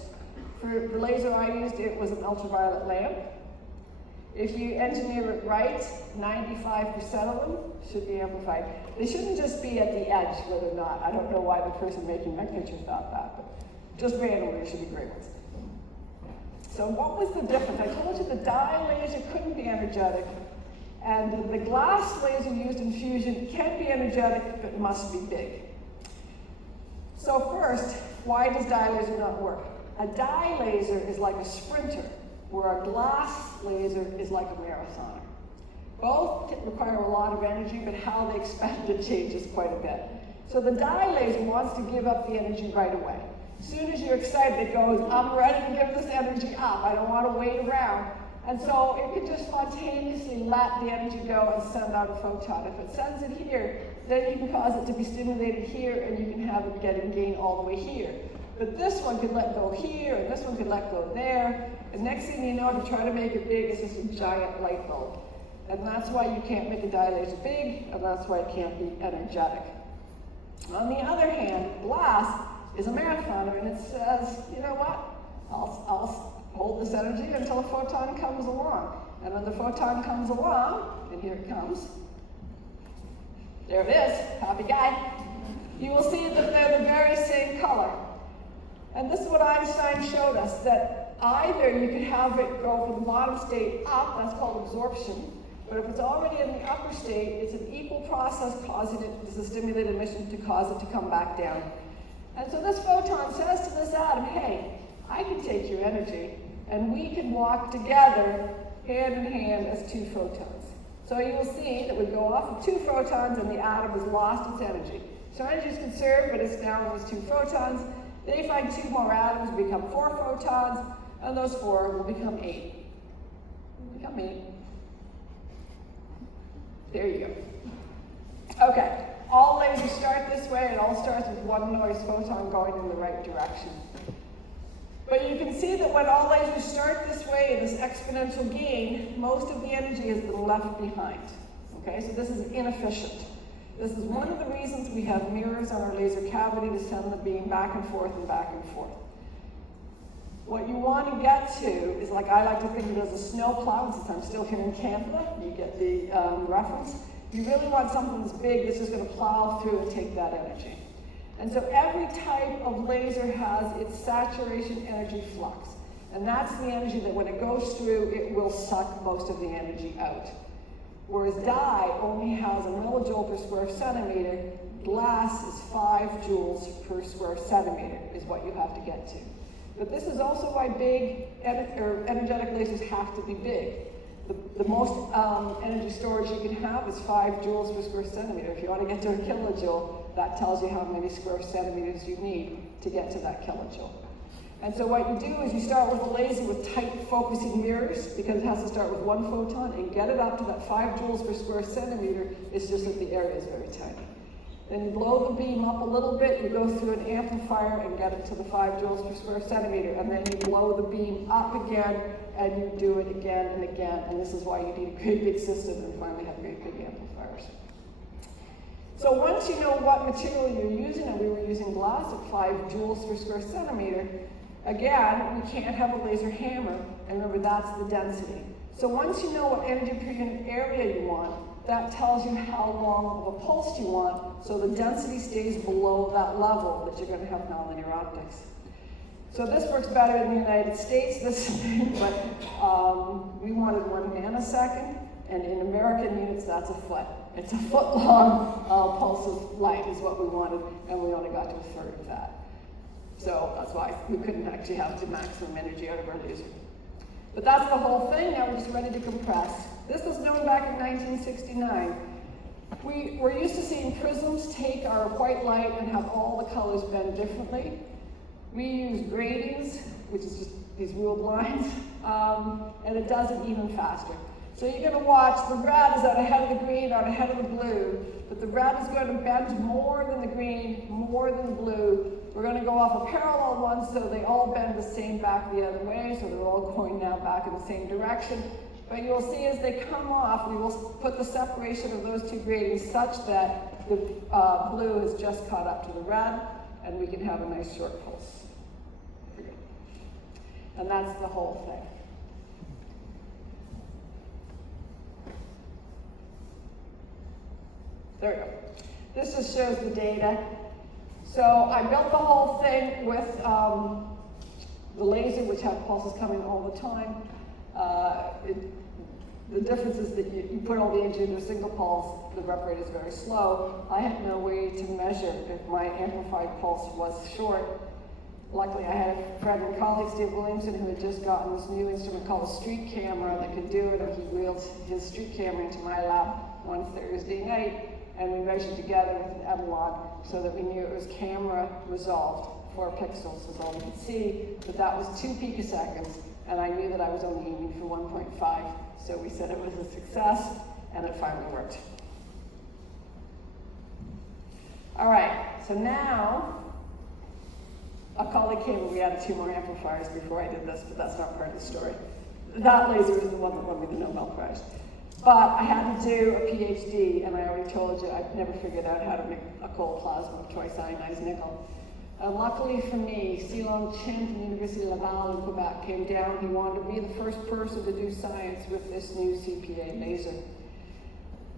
For the laser I used, it was an ultraviolet lamp. If you engineer it right, 95% of them should be amplified. They shouldn't just be at the edge where they're not. I don't know why the person making my picture thought that, but just randomly, it should be great ones. So what was the difference? I told you the dye laser couldn't be energetic, and the glass laser used in fusion can be energetic, but must be big. So first, why does dye laser not work? A dye laser is like a sprinter, where a glass laser is like a marathoner. Both require a lot of energy, but how they expend it changes quite a bit. So the dye laser wants to give up the energy right away. As soon as you're excited, it goes, I'm ready to give this energy up. I don't want to wait around. And so it can just spontaneously let the energy go and send out a photon. If it sends it here, then you can cause it to be stimulated here, and you can have it getting gain all the way here. But this one could let go here, and this one could let go there. And next thing you know, to try to make it big, it's just a giant light bulb. And that's why you can't make a dye laser big, and that's why it can't be energetic. On the other hand, glass is a marathoner, and it says, you know what? I'll hold this energy until a photon comes along. And when the photon comes along, and here it comes, there it is, happy guy, you will see that they're the very same color. And this is what Einstein showed us, that either you could have it go from the bottom state up, that's called absorption, but if it's already in the upper state, it's an equal process causing it, it's a stimulated emission to cause it to come back down. And so this photon says to this atom, hey, I can take your energy, and we can walk together hand in hand as two photons. So you will see that we go off of two photons, and the atom has lost its energy. So energy is conserved, but it's now in these two photons. They find two more atoms, become 4 photons, and those 4 will become 8. Become 8. There you go. Okay, all lasers start this way. It all starts with one noise photon going in the right direction. But you can see that when all lasers start this way, in this exponential gain, most of the energy has been left behind. Okay, so this is inefficient. This is one of the reasons we have mirrors on our laser cavity to send the beam back and forth and back and forth. What you want to get to is, like I like to think of it as a snow plow, since I'm still here in Canada, you get the reference. You really want something that's big that's just going to plow through and take that energy. And so every type of laser has its saturation energy flux. And that's the energy that when it goes through, it will suck most of the energy out. Whereas dye only has a millijoule per square centimeter, glass is 5 joules per square centimeter is what you have to get to. But this is also why big energetic lasers have to be big. The most energy storage you can have is 5 joules per square centimeter. If you want to get to a kilojoule, that tells you how many square centimeters you need to get to that kilojoule. And so what you do is you start with a laser with tight focusing mirrors, because it has to start with 1 photon, and get it up to that 5 joules per square centimeter. It's just that the area is very tiny. Then you blow the beam up a little bit, you go through an amplifier and get it to the 5 joules per square centimeter, and then you blow the beam up again, and you do it again and again, and this is why you need a great big system and finally have great big amplifiers. So once you know what material you're using, and we were using glass at 5 joules per square centimeter, Again, we can't have a laser hammer, and remember that's the density. So once you know what energy per unit area you want, that tells you how long of a pulse you want, so the density stays below that level that you're going to have nonlinear optics. So this works better in the United States, this thing, but we wanted 1 nanosecond, and in American units, that's a foot. It's a foot-long pulse of light is what we wanted, and we only got to a third of that. So that's why we couldn't actually have the maximum energy out of our laser. But that's the whole thing. Now we're just ready to compress. This was known back in 1969. We're used to seeing prisms take our white light and have all the colors bend differently. We use gratings, which is just these ruled lines, and it does it even faster. So you're going to watch, the red is out ahead of the green, out ahead of the blue, but the red is going to bend more than the green, more than the blue. We're going to go off a parallel one so they all bend the same back the other way, so they're all going now back in the same direction. But you'll see as they come off, we will put the separation of those two gratings such that the blue has just caught up to the red, and we can have a nice short pulse. And that's the whole thing. There we go. This just shows the data. So I built the whole thing with the laser, which had pulses coming all the time. The difference is that you put all the energy into a single pulse, the rep rate is very slow. I had no way to measure if my amplified pulse was short. Luckily, I had a friend and colleague, Steve Williamson, who had just gotten this new instrument called a street camera that could do it, and he wheeled his street camera into my lab one Thursday night, and we measured together with an analog so that we knew it was camera resolved. 4 pixels was all we could see, but that was 2 picoseconds, and I knew that I was only aiming for 1.5. So we said it was a success, and it finally worked. All right, so now, a colleague came and we added 2 more amplifiers before I did this, but that's not part of the story. That laser is the one that won me the Nobel Prize. But I had to do a PhD, and I already told you I've never figured out how to make a cold plasma of twice ionized nickel. And luckily for me, Silong Chin from the University of Laval in Quebec came down. He wanted to be the first person to do science with this new CPA laser.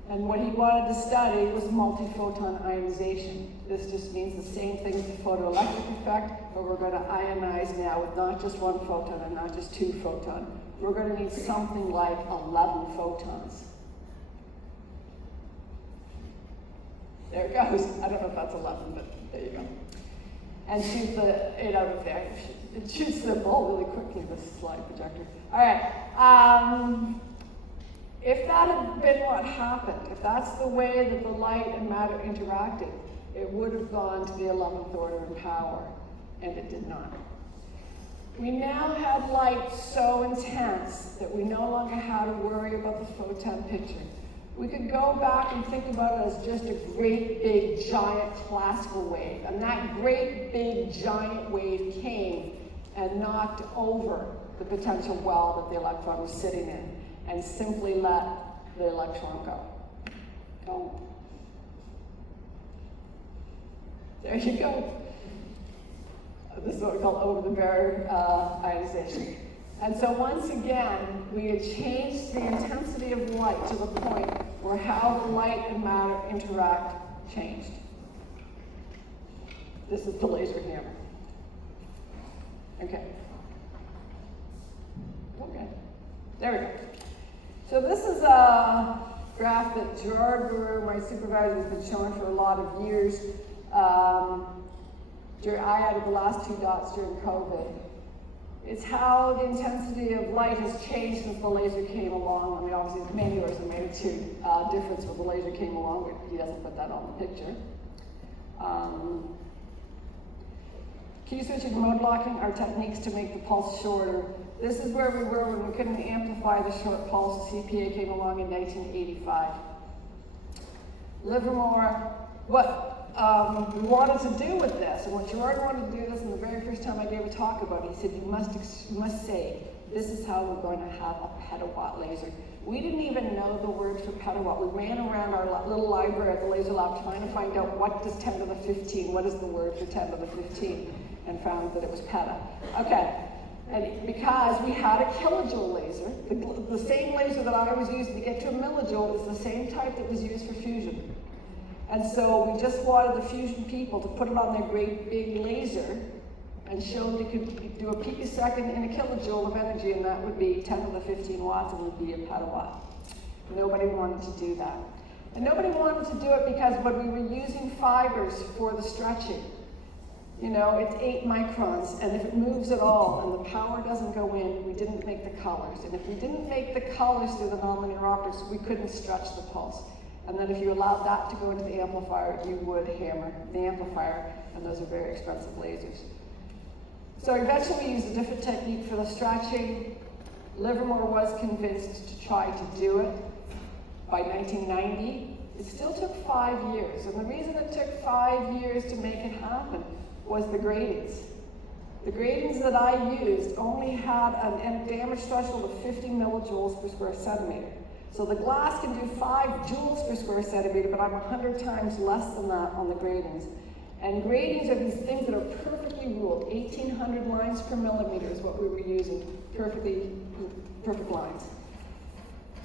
And what he wanted to study was multiphoton ionization. This just means the same thing as the photoelectric effect, but we're going to ionize now with not just 1 photon and not just 2 photons. We're going to need something like 11 photons. There it goes. I don't know if that's 11, but there you go. And shoot it out of there. It shoots the ball really quickly, this slide projector. All right. If that had been what happened, if that's the way that the light and matter interacted, it would have gone to the 11th order in power, and it did not. We now had light so intense that we no longer had to worry about the photon picture. We could go back and think about it as just a great big giant classical wave, and that great big giant wave came and knocked over the potential well that the electron was sitting in, and simply let the electron go. Go. There you go. This is what we call over the barrier ionization. And so once again, we had changed the intensity of light to the point where how the light and matter interact changed. This is the laser hammer. Okay. Okay. There we go. So this is a graph that Gerard Guru, my supervisor, has been showing for a lot of years. I added the last 2 dots during COVID. It's how the intensity of light has changed since the laser came along. I mean, obviously, there's many orders of magnitude difference when the laser came along, but he doesn't put that on the picture. Key switching and mode locking are techniques to make the pulse shorter. This is where we were when we couldn't amplify the short pulse. The CPA came along in 1985. Livermore, what we wanted to do with this, and what Gerard wanted to do this, and the very first time I gave a talk about it, he said, you must say, this is how we're going to have a petawatt laser. We didn't even know the word for petawatt. We ran around our little library at the laser lab trying to find out what does 10 to the 15, what is the word for 10 to the 15, and found that it was peta. Okay, and because we had a kilojoule laser, the same laser that I was using to get to a millijoule is the same type that was used for fusion. And so we just wanted the fusion people to put it on their great big laser and showed they could do a picosecond in a kilojoule of energy, and that would be 10 to the 15 watts and would be a petawatt. Nobody wanted to do that. And nobody wanted to do it because when we were using fibers for the stretching, you know, it's 8 microns, and if it moves at all and the power doesn't go in, we didn't make the colors. And if we didn't make the colors through the nonlinear optics, we couldn't stretch the pulse. And then if you allowed that to go into the amplifier, you would hammer the amplifier, and those are very expensive lasers. So eventually we used a different technique for the stretching. Livermore was convinced to try to do it by 1990. It still took 5 years, and the reason it took 5 years to make it happen was the gratings. The gratings that I used only had a damage threshold of 50 millijoules per square centimeter. So the glass can do 5 joules per square centimeter, but I'm 100 times less than that on the gratings. And gratings are these things that are perfectly ruled. 1,800 lines per millimeter is what we were using. Perfect lines.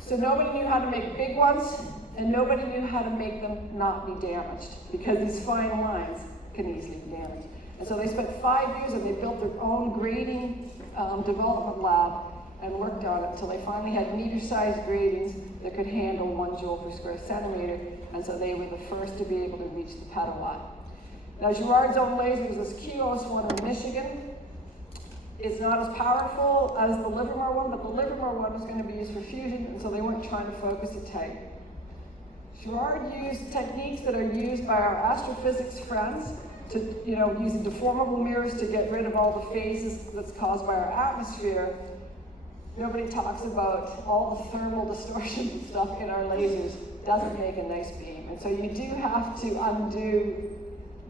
So nobody knew how to make big ones, and nobody knew how to make them not be damaged, because these fine lines can easily be damaged. And so they spent 5 years and they built their own grading development lab and worked on it until they finally had meter-sized gratings that could handle 1 joule per square centimeter, and so they were the first to be able to reach the petawatt. Now, Girard's own laser was this Kios one in Michigan. It's not as powerful as the Livermore one, but the Livermore one was going to be used for fusion, and so they weren't trying to focus it tight. Girard used techniques that are used by our astrophysics friends to, using deformable mirrors to get rid of all the phases that's caused by our atmosphere. Nobody talks about all the thermal distortions and stuff in our lasers. Doesn't make a nice beam. And so you do have to undo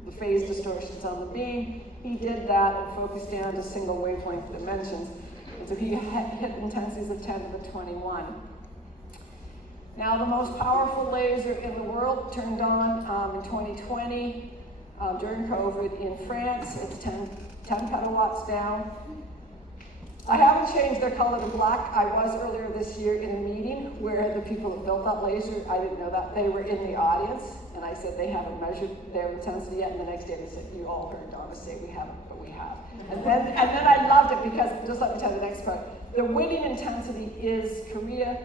the phase distortions on the beam. He did that and focused down to single wavelength dimensions. And so he hit intensities of 10 to the 21. Now, the most powerful laser in the world turned on in 2020 during COVID in France. It's 10 petawatts down. I haven't changed their color to black. I was earlier this year in a meeting where the people that built that laser, I didn't know that, they were in the audience, and I said they haven't measured their intensity yet, and the next day they said, you all heard Donna say we haven't, but we have. And then I loved it because, just let me tell you the next part, the winning intensity is Korea.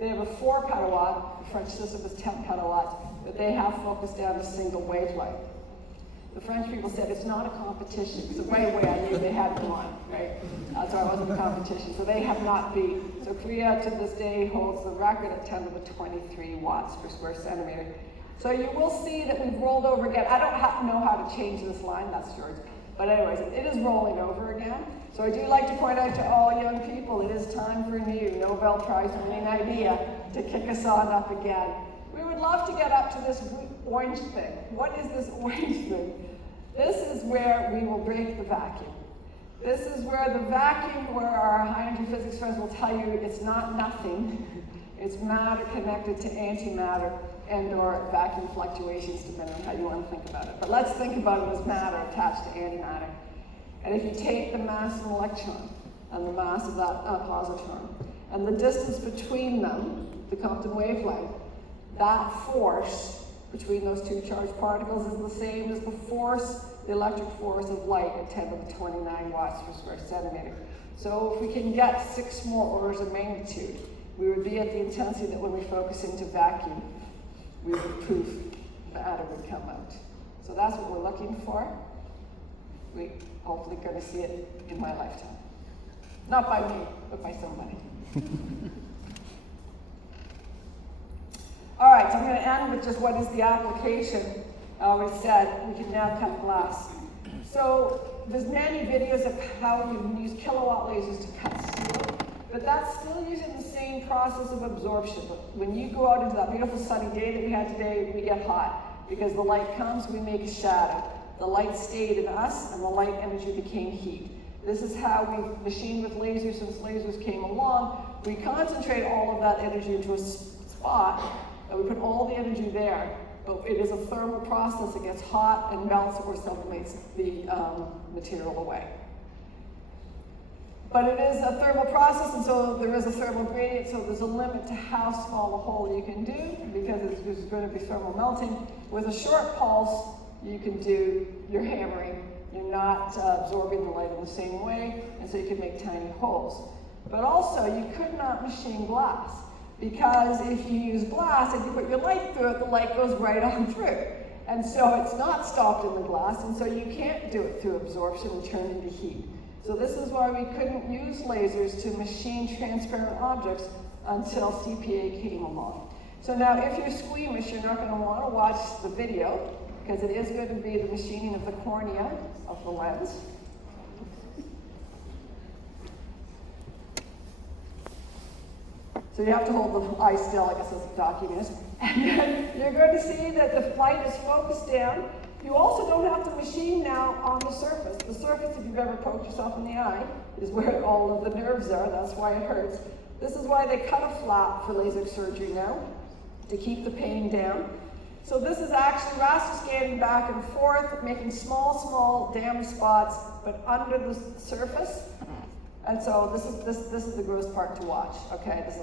They have a 4 petawatt, the French system is 10 petawatts, but they have focused down a single wavelength. The French people said it's not a competition. So right away I knew they hadn't won, right? So it wasn't a competition. So they have not beat. So Korea to this day holds the record at 10 to the 23 watts per square centimeter. So you will see that we've rolled over again. I don't know how to change this line, that's yours. But anyways, it is rolling over again. So I do like to point out to all young people, it is time for a new Nobel Prize winning idea to kick us on up again. We would love to get up to this orange thing. What is this orange thing? This is where we will break the vacuum. This is where the vacuum, where our high energy physics friends will tell you it's not nothing. It's matter connected to antimatter and or vacuum fluctuations, depending on how you want to think about it. But let's think about it as matter attached to antimatter. And if you take the mass of an electron and the mass of that positron and the distance between them, the Compton wavelength, that force between those two charged particles is the same as the force, the electric force of light at 10 to the 29 watts per square centimeter. So if we can get 6 more orders of magnitude, we would be at the intensity that when we focus into vacuum, we would proof the atom would come out. So that's what we're looking for. We're hopefully going to see it in my lifetime. Not by me, but by somebody. All right, so I'm going to end with just what is the application. We said we can now cut glass. So there's many videos of how you can use kilowatt lasers to cut steel, but that's still using the same process of absorption. When you go out into that beautiful sunny day that we had today, we get hot because the light comes, we make a shadow. The light stayed in us, and the light energy became heat. This is how we machine with lasers since lasers came along. We concentrate all of that energy into a spot, and we put all the energy there. But it is a thermal process. It gets hot and melts or sublimates the material away. But it is a thermal process, and so there is a thermal gradient, so there's a limit to how small a hole you can do, because it's going to be thermal melting. With a short pulse, you can do your hammering. You're not absorbing the light in the same way, and so you can make tiny holes. But also, you could not machine glass, because if you use glass and you put your light through it, the light goes right on through. And so it's not stopped in the glass, and so you can't do it through absorption and turn into heat. So this is why we couldn't use lasers to machine transparent objects until CPA came along. So now if you're squeamish, you're not going to want to watch the video, because it is going to be the machining of the cornea of the lens. So you have to hold the eye still, I guess, as a document. And then you're going to see that the light is focused down. You also don't have to machine now on the surface. The surface, if you've ever poked yourself in the eye, is where all of the nerves are. That's why it hurts. This is why they cut a flap for LASIK surgery now, to keep the pain down. So this is actually raster scanning back and forth, making small damaged spots, but under the surface. And so this is the gross part to watch. Okay, this is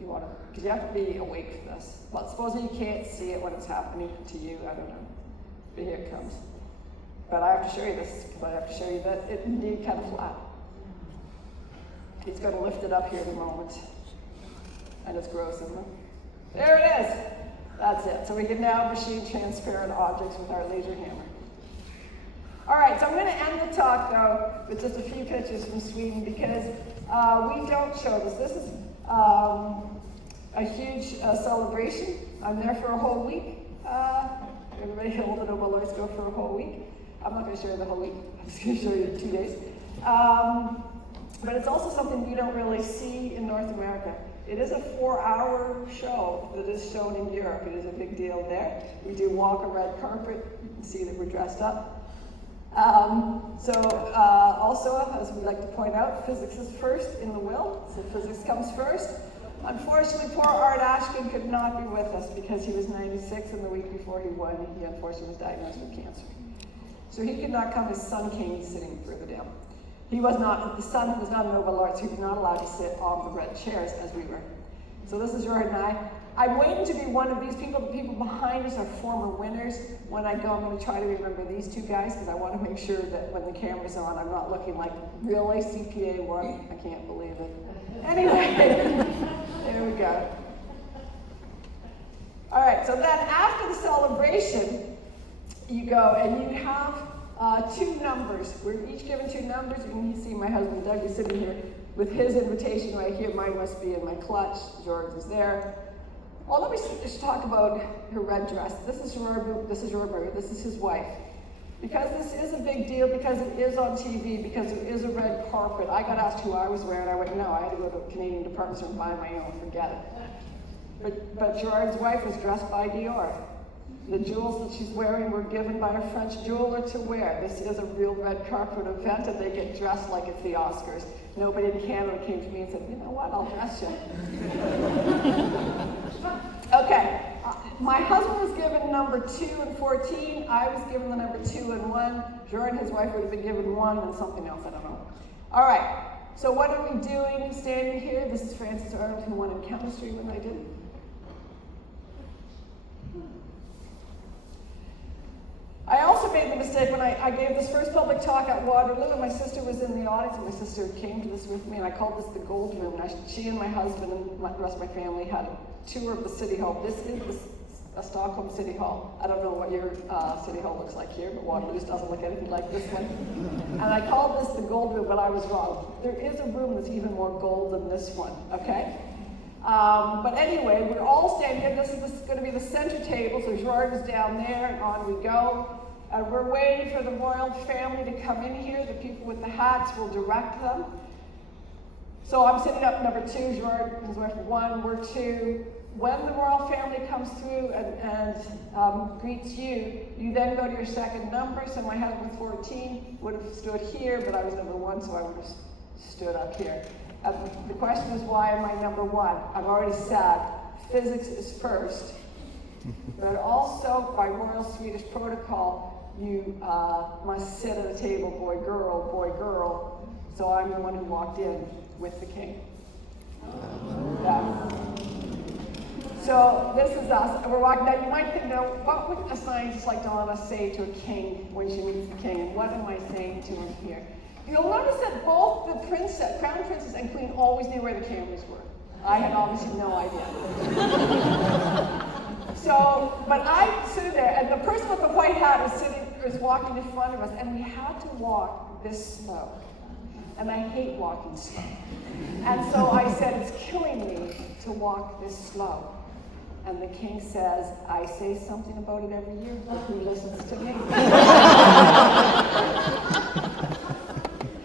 you want to, because you have to be awake for this. But supposing you can't see it when it's happening to you, I don't know. But here it comes. But I have to show you this, because I have to show you that it indeed kind of flat. He's going to lift it up here in a moment. And it's gross, isn't it? There it is. That's it. So we can now machine transparent objects with our laser hammer. All right, so I'm going to end the talk, though, with just a few pictures from Sweden, because we don't show this. This is a huge celebration. I'm there for a whole week. Everybody hold the Nobel laureates go for a whole week. I'm not going to show you the whole week. I'm just going to show you 2 days. But it's also something we don't really see in North America. It is a 4-hour show that is shown in Europe. It is a big deal there. We do walk a red carpet. You can see that we're dressed up. Also, as we like to point out, physics is first in the will. So physics comes first. Unfortunately, poor Art Ashkin could not be with us because he was 96, and the week before he won, he unfortunately was diagnosed with cancer. So he could not come. His son came sitting further down. He was not, the son was not a Nobel laureate, so he was not allowed to sit on the red chairs as we were. So this is Jordan and I. I'm waiting to be one of these people. The people behind us are former winners. When I go, I'm going to try to remember these two guys, because I want to make sure that when the camera's on, I'm not looking like, really, CPA won? I can't believe it. Anyway, there we go. All right, so then after the celebration, you go and you have 2 numbers. We're each given 2 numbers. You can see my husband Doug is sitting here with his invitation right here. Mine must be in my clutch. George is there. Well, let me just talk about her red dress. This is George, this is his wife. Because this is a big deal, because it is on TV, because it is a red carpet. I got asked who I was wearing. I went, no, I had to go to a Canadian department store and buy my own. Forget it. But Gerard's wife was dressed by Dior. The jewels that she's wearing were given by a French jeweler to wear. This is a real red carpet event, and they get dressed like it's the Oscars. Nobody in Canada came to me and said, you know what, I'll dress you. Okay, my husband was given number 2 and 14. I was given the number 2 and 1. Jordan, his wife, would have been given 1 and something else, I don't know. All right, so what are we doing standing here? This is Frances Arnold, who won in chemistry when I did. I also made the mistake when I gave this first public talk at Waterloo, and my sister was in the audience, and my sister came to this with me, and I called this the Gold Room. And she and my husband and the rest of my family had a tour of the City Hall. This is a Stockholm City Hall. I don't know what your City Hall looks like here, but Waterloo's doesn't look anything like this one. And I called this the Gold Room, but I was wrong. There is a room that's even more gold than this one, okay? But anyway, we're all standing here. This is going to be the center table, so Gerard is down there, and on we go. And we're waiting for the royal family to come in here. The people with the hats will direct them. So I'm sitting up number 2, Gerard and his wife 1, we're 2. when the royal family comes through and greets you, you then go to your second number. So my husband, 14, would have stood here, but I was number 1, so I would have stood up here. The question is, why am I number 1? I've already said physics is first, but also by royal Swedish protocol, you must sit at a table, boy, girl. So I'm the one who walked in with the king. Yeah. So this is us. We're walking down. You might think, now, what would a scientist like Donna say to a king when she meets the king, and what am I saying to him here? You'll notice that both the crown princess and queen always knew where the cameras were. I had obviously no idea. But I stood there, and the person with the white hat was walking in front of us, and we had to walk this slow. And I hate walking slow. And so I said, it's killing me to walk this slow. And the king says, I say something about it every year, but who listens to me?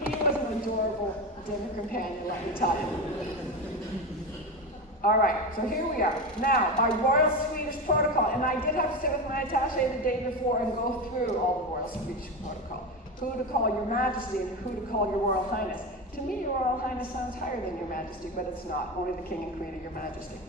He was an adorable dinner companion, let me tell you. All right, so here we are. Now, by royal Swedish protocol, and I did have to sit with my attaché the day before and go through all the royal Swedish protocol. Who to call your majesty and who to call your royal highness. To me, your royal highness sounds higher than your majesty, but it's not. Only the king and queen are your majesty.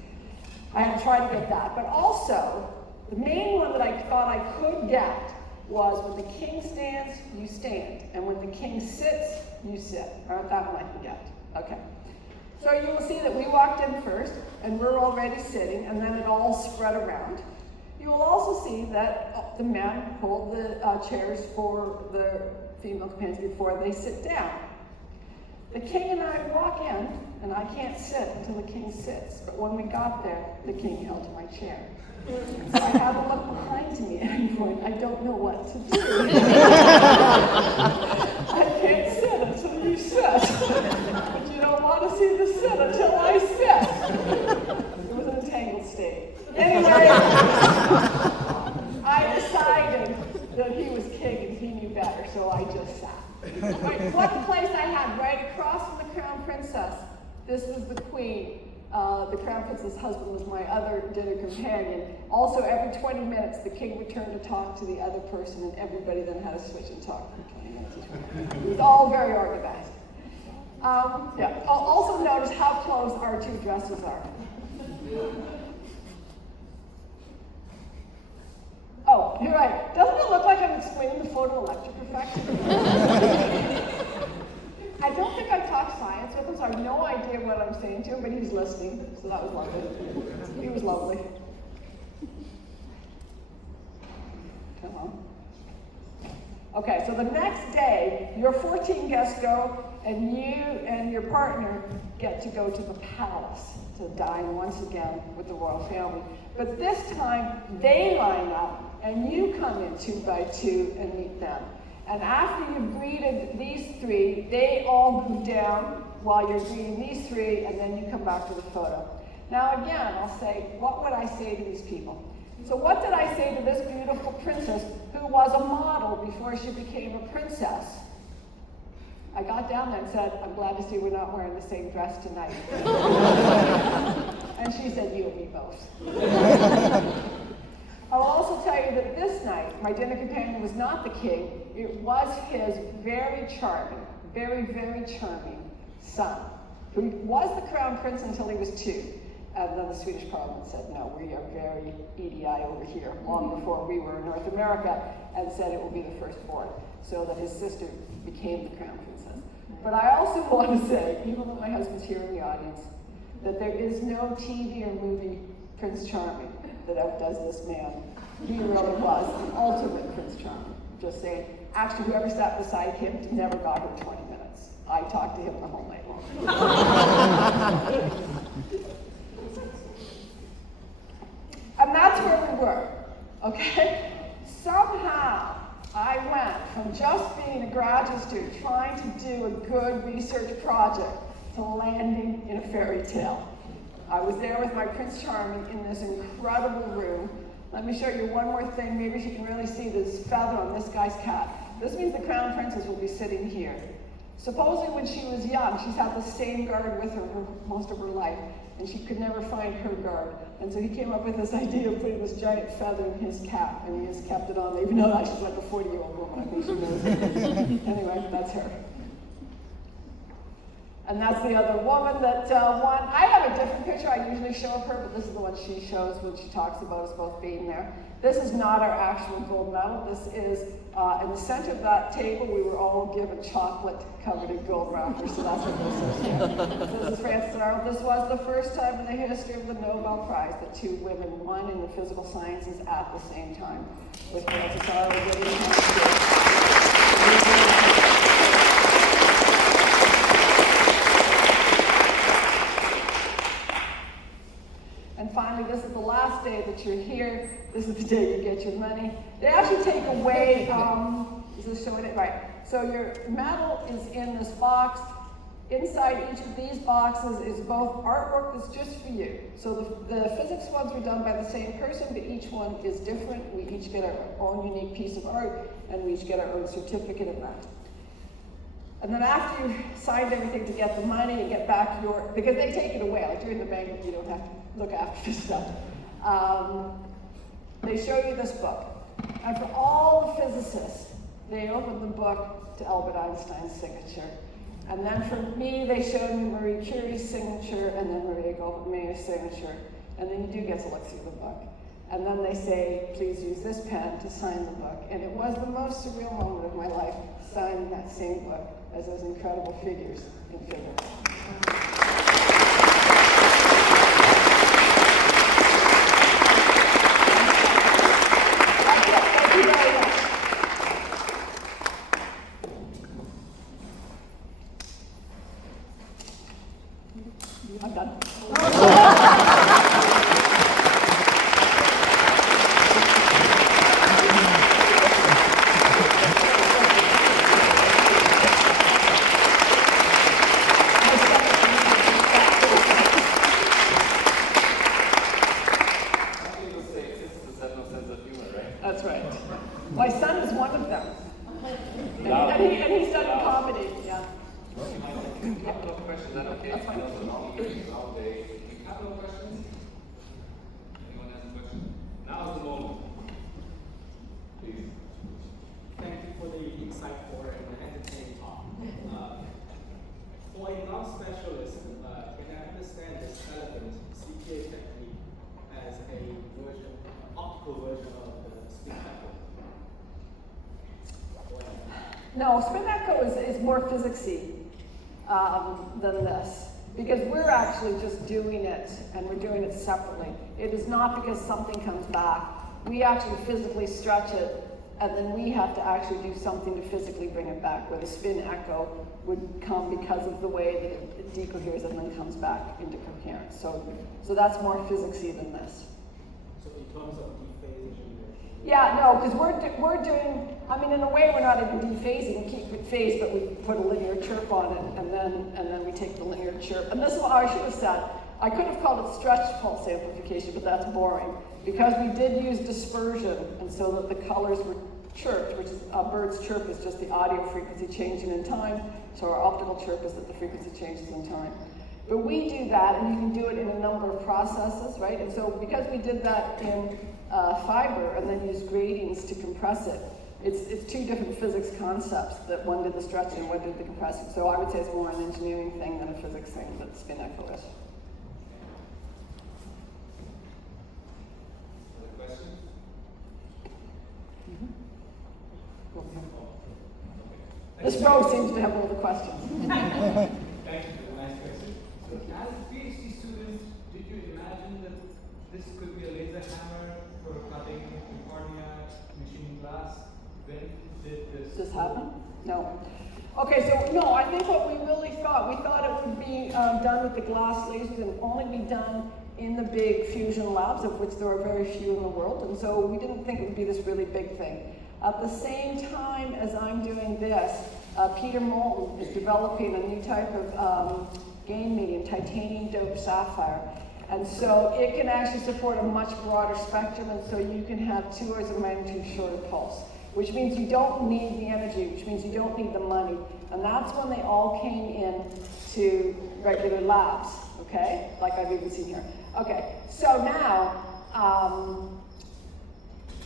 I had to try to get that. But also, the main one that I thought I could get was when the king stands, you stand. And when the king sits, you sit. All right, that one I can get. Okay. So you will see that we walked in first, and we're already sitting, and then it all spread around. You will also see that the men hold the chairs for the female companions before they sit down. The king and I walk in, and I can't sit until the king sits. But when we got there, the king held to my chair. So I have a look behind me at any point. I don't know what to do. I can't sit until you sit. But you don't want to see the sit until I sit. It was an entangled state. Anyway, I decided that he was king and he knew better, so I just sat. Right, what place I had right across from the crown princess. This was the queen. The crown princess' husband was my other dinner companion. Also, every 20 minutes, the king would turn to talk to the other person, and everybody then had to switch and talk for 20 minutes as well. It was all very organized. Yeah. Also notice how close our two dresses are. Oh, you're right. Doesn't it look like I'm explaining the photoelectric effect? I don't think I've talked science with him, so I have no idea what I'm saying to him, but he was listening, so that was lovely. He was lovely. Come on. Okay, so the next day, your 14 guests go, and you and your partner get to go to the palace to dine once again with the royal family. But this time, they line up, and you come in 2 by 2 and meet them. And after you've greeted these 3, they all move down while you're greeting these 3, and then you come back to the photo. Now again, I'll say, what would I say to these people? So what did I say to this beautiful princess who was a model before she became a princess? I got down there and said, I'm glad to see we're not wearing the same dress tonight. And she said, you and me both. I'll also tell you that this night, my dinner companion was not the king. It was his very charming, very, very charming son, who was the crown prince until he was 2. And then the Swedish parliament said, no, we are very EDI over here, long before we were in North America, and said it will be the firstborn, so that his sister became the crown princess. But I also want to say, even though my husband's here in the audience, that there is no TV or movie Prince Charming that outdoes this man. He really was the ultimate Prince Charming. Just saying. Actually, whoever sat beside him never got her 20 minutes. I talked to him the whole night long. And that's where we were, okay? Somehow, I went from just being a graduate student trying to do a good research project to landing in a fairy tale. I was there with my Prince Charming in this incredible room. Let me show you one more thing. Maybe you can really see this feather on this guy's cap. This means the crown princess will be sitting here. Supposing when she was young, she's had the same guard with her for most of her life. and she could never find her guard. And so he came up with this idea of putting this giant feather in his cap, and he just kept it on there, even though she's like a 40-year-old woman. I think she knows it. Anyway, that's her. And that's the other woman that won. I have a different picture I usually show of her, but this is the one she shows when she talks about us both being there. This is not our actual gold medal. This is, in the center of that table, we were all given chocolate covered in gold wrappers, so that's what this is here. This is Frances Arnold. This was the first time in the history of the Nobel Prize that two women won in the physical sciences at the same time, with Frances Arnold getting And finally, this is the last day that you're here. This is the day you get your money. They actually take away, is this showing it? Right. So your medal is in this box. Inside each of these boxes is both artwork that's just for you. So the physics ones were done by the same person, but each one is different. We each get our own unique piece of art, and we each get our own certificate of that. And then after you've signed everything to get the money and get back your, because they take it away, like during the banquet, you don't have to look after this stuff. They show you this book. And for all the physicists, they open the book to Albert Einstein's signature. And then for me, they showed me Marie Curie's signature and then Maria Goldman's signature. And then you do get to look through the book. And then they say, please use this pen to sign the book. And it was the most surreal moment of my life, signing that same book as those incredible figures in physics. I'm done. That's right. My son is one of them. And he's done comedy, yeah. A couple of questions, is that okay? That's fine. All day. A couple of questions? Anyone has a question? Now is the moment. Please. Thank you for the insightful and entertaining talk. For a non-specialist, can I understand this elegant CPA technique as a version, optical version of the spin echo? No, spin echo is more physicsy than this, because we're actually just doing it, and we're doing it separately. It is not because something comes back. We actually physically stretch it, and then we have to actually do something to physically bring it back, where the spin echo would come because of the way that it decoheres and then comes back into coherence. So that's more physicsy than this. So in terms of dephasing, Yeah, no, because we're doing, I mean, in a way we're not even dephasing, we keep it phased, but we put a linear chirp on it, and then we take the linear chirp. And this is what I should have said. I could have called it stretch pulse amplification, but that's boring, because we did use dispersion, and so that the colors were chirped, which is, a bird's chirp is just the audio frequency changing in time, so our optical chirp is that the frequency changes in time. But we do that, and you can do it in a number of processes, right? And so because we did that in fiber and then use gratings to compress it, it's two different physics concepts, that one did the stretching and one did the compressing. So I would say it's more an engineering thing than a physics thing that spin echo is. Other questions? This row seems to have all the questions. Thank you for the nice question. So, as a PhD student, did you imagine that this could be a laser hammer for cutting cornea, machining glass? When did this? Does this happen? No. Okay, so no, I think what we really thought, we thought it would be done with the glass lasers and only be done in the big fusion labs, of which there are very few in the world, and so we didn't think it would be this really big thing. At the same time as I'm doing this, Peter Moulton is developing a new type of gain medium, titanium doped sapphire. And so it can actually support a much broader spectrum, and so you can have 2 orders of magnitude shorter pulse, which means you don't need the energy, which means you don't need the money. And that's when they all came in to regular labs, okay? Like I've even seen here. Okay, so now,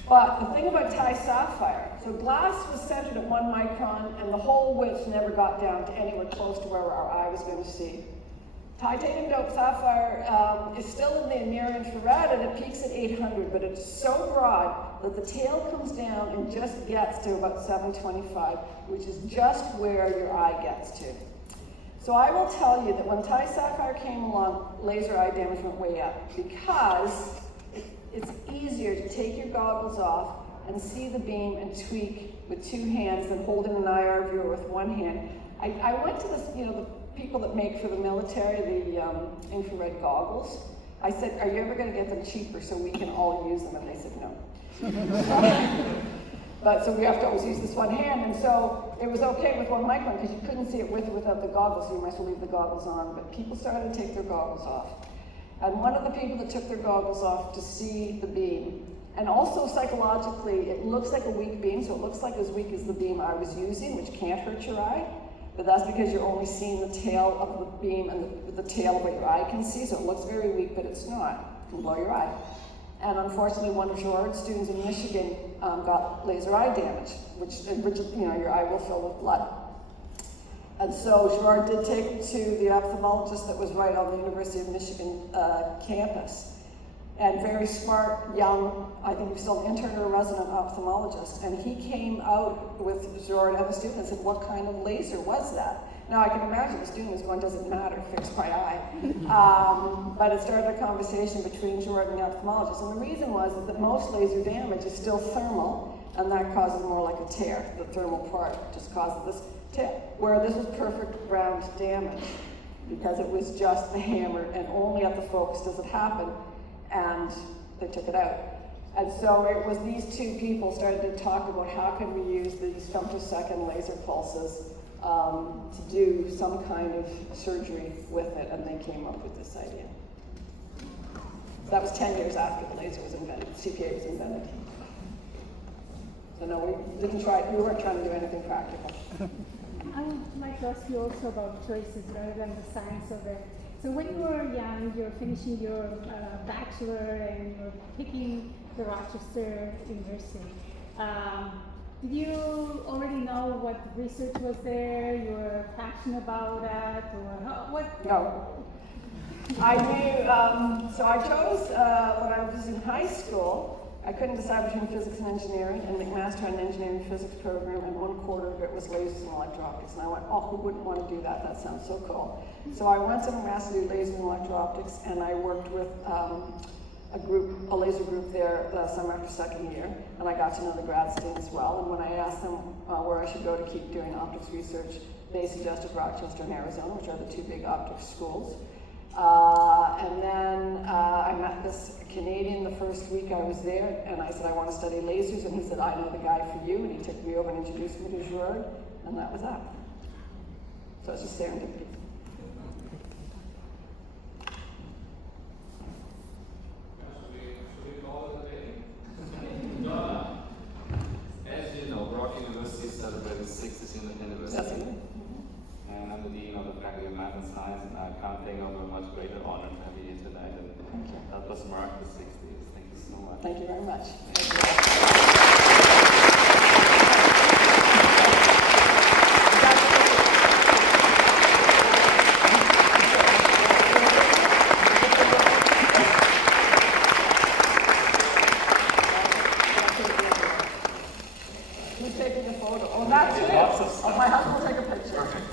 but the thing about Thai sapphire, so glass was centered at 1 micron and the whole width never got down to anywhere close to where our eye was going to see. Titanium doped sapphire is still in the near infrared and it peaks at 800, but it's so broad that the tail comes down and just gets to about 725, which is just where your eye gets to. So I will tell you that when Thai sapphire came along, laser eye damage went way up because it's easier to take your goggles off and see the beam and tweak with 2 hands than holding an IR viewer with 1 hand. I went to this, the people that make for the military the infrared goggles. I said, are you ever going to get them cheaper so we can all use them? And they said no. But so we have to always use this 1 hand, and so it was okay with 1 micron because you couldn't see it with or without the goggles, so you might as well leave the goggles on. But people started to take their goggles off. And one of the people that took their goggles off to see the beam, and also psychologically, it looks like a weak beam, so it looks like as weak as the beam I was using, which can't hurt your eye, but that's because you're only seeing the tail of the beam and the tail of what your eye can see, so it looks very weak, but it's not. It can blow your eye. And unfortunately, one of Gerard's students in Michigan got laser eye damage, which your eye will fill with blood. And so Gerard did take him to the ophthalmologist that was right on the University of Michigan campus. And very smart, young, I think he was still an intern or a resident ophthalmologist. And he came out with Gerard and the student and said, what kind of laser was that? Now I can imagine the student was going, doesn't matter, fix my eye. But it started a conversation between Gerard and the ophthalmologist. And the reason was that most laser damage is still thermal, and that causes more like a tear. The thermal part just causes this tear. Where this was perfect round damage, because it was just the hammer, and only at the focus does it happen, and they took it out. And so it was these 2 people started to talk about how can we use these femtosecond laser pulses to do some kind of surgery with it, and they came up with this idea. So that was 10 years after the laser was invented, CPA was invented. So no, we weren't trying to do anything practical. I would like to ask you also about choices rather than the science of it. So when you were young, you were finishing your bachelor and you were picking the Rochester University. Did you already know what research was there? You were passionate about that, or what? No. I knew, so I chose, when I was in high school, I couldn't decide between physics and engineering, and McMaster had an engineering physics program, and 1/4 of it was lasers and electro-optics. And I went, oh, who wouldn't want to do that? That sounds so cool. So I went to McMaster to do lasers and electro-optics, and I worked with a laser group there summer after 2nd year, and I got to know the grad students well. And when I asked them where I should go to keep doing optics research, they suggested Rochester and Arizona, which are the 2 big optics schools. And then I met this Canadian the first week I was there, and I said, I want to study lasers, and he said, I know the guy for you, and he took me over and introduced me to Gerard, and that was that. So it's just serendipity. Donna, as you know, Brock University celebrated its 60th anniversary. And I'm the Dean of the Faculty of Math and Science, and I can't think of a much greater honor to have you here tonight and help us mark the 60th. Thank you so much. Thank you very much. Who's taking the photo? Oh, that's it. Lots of stuff. Oh, my husband will take a picture. Perfect.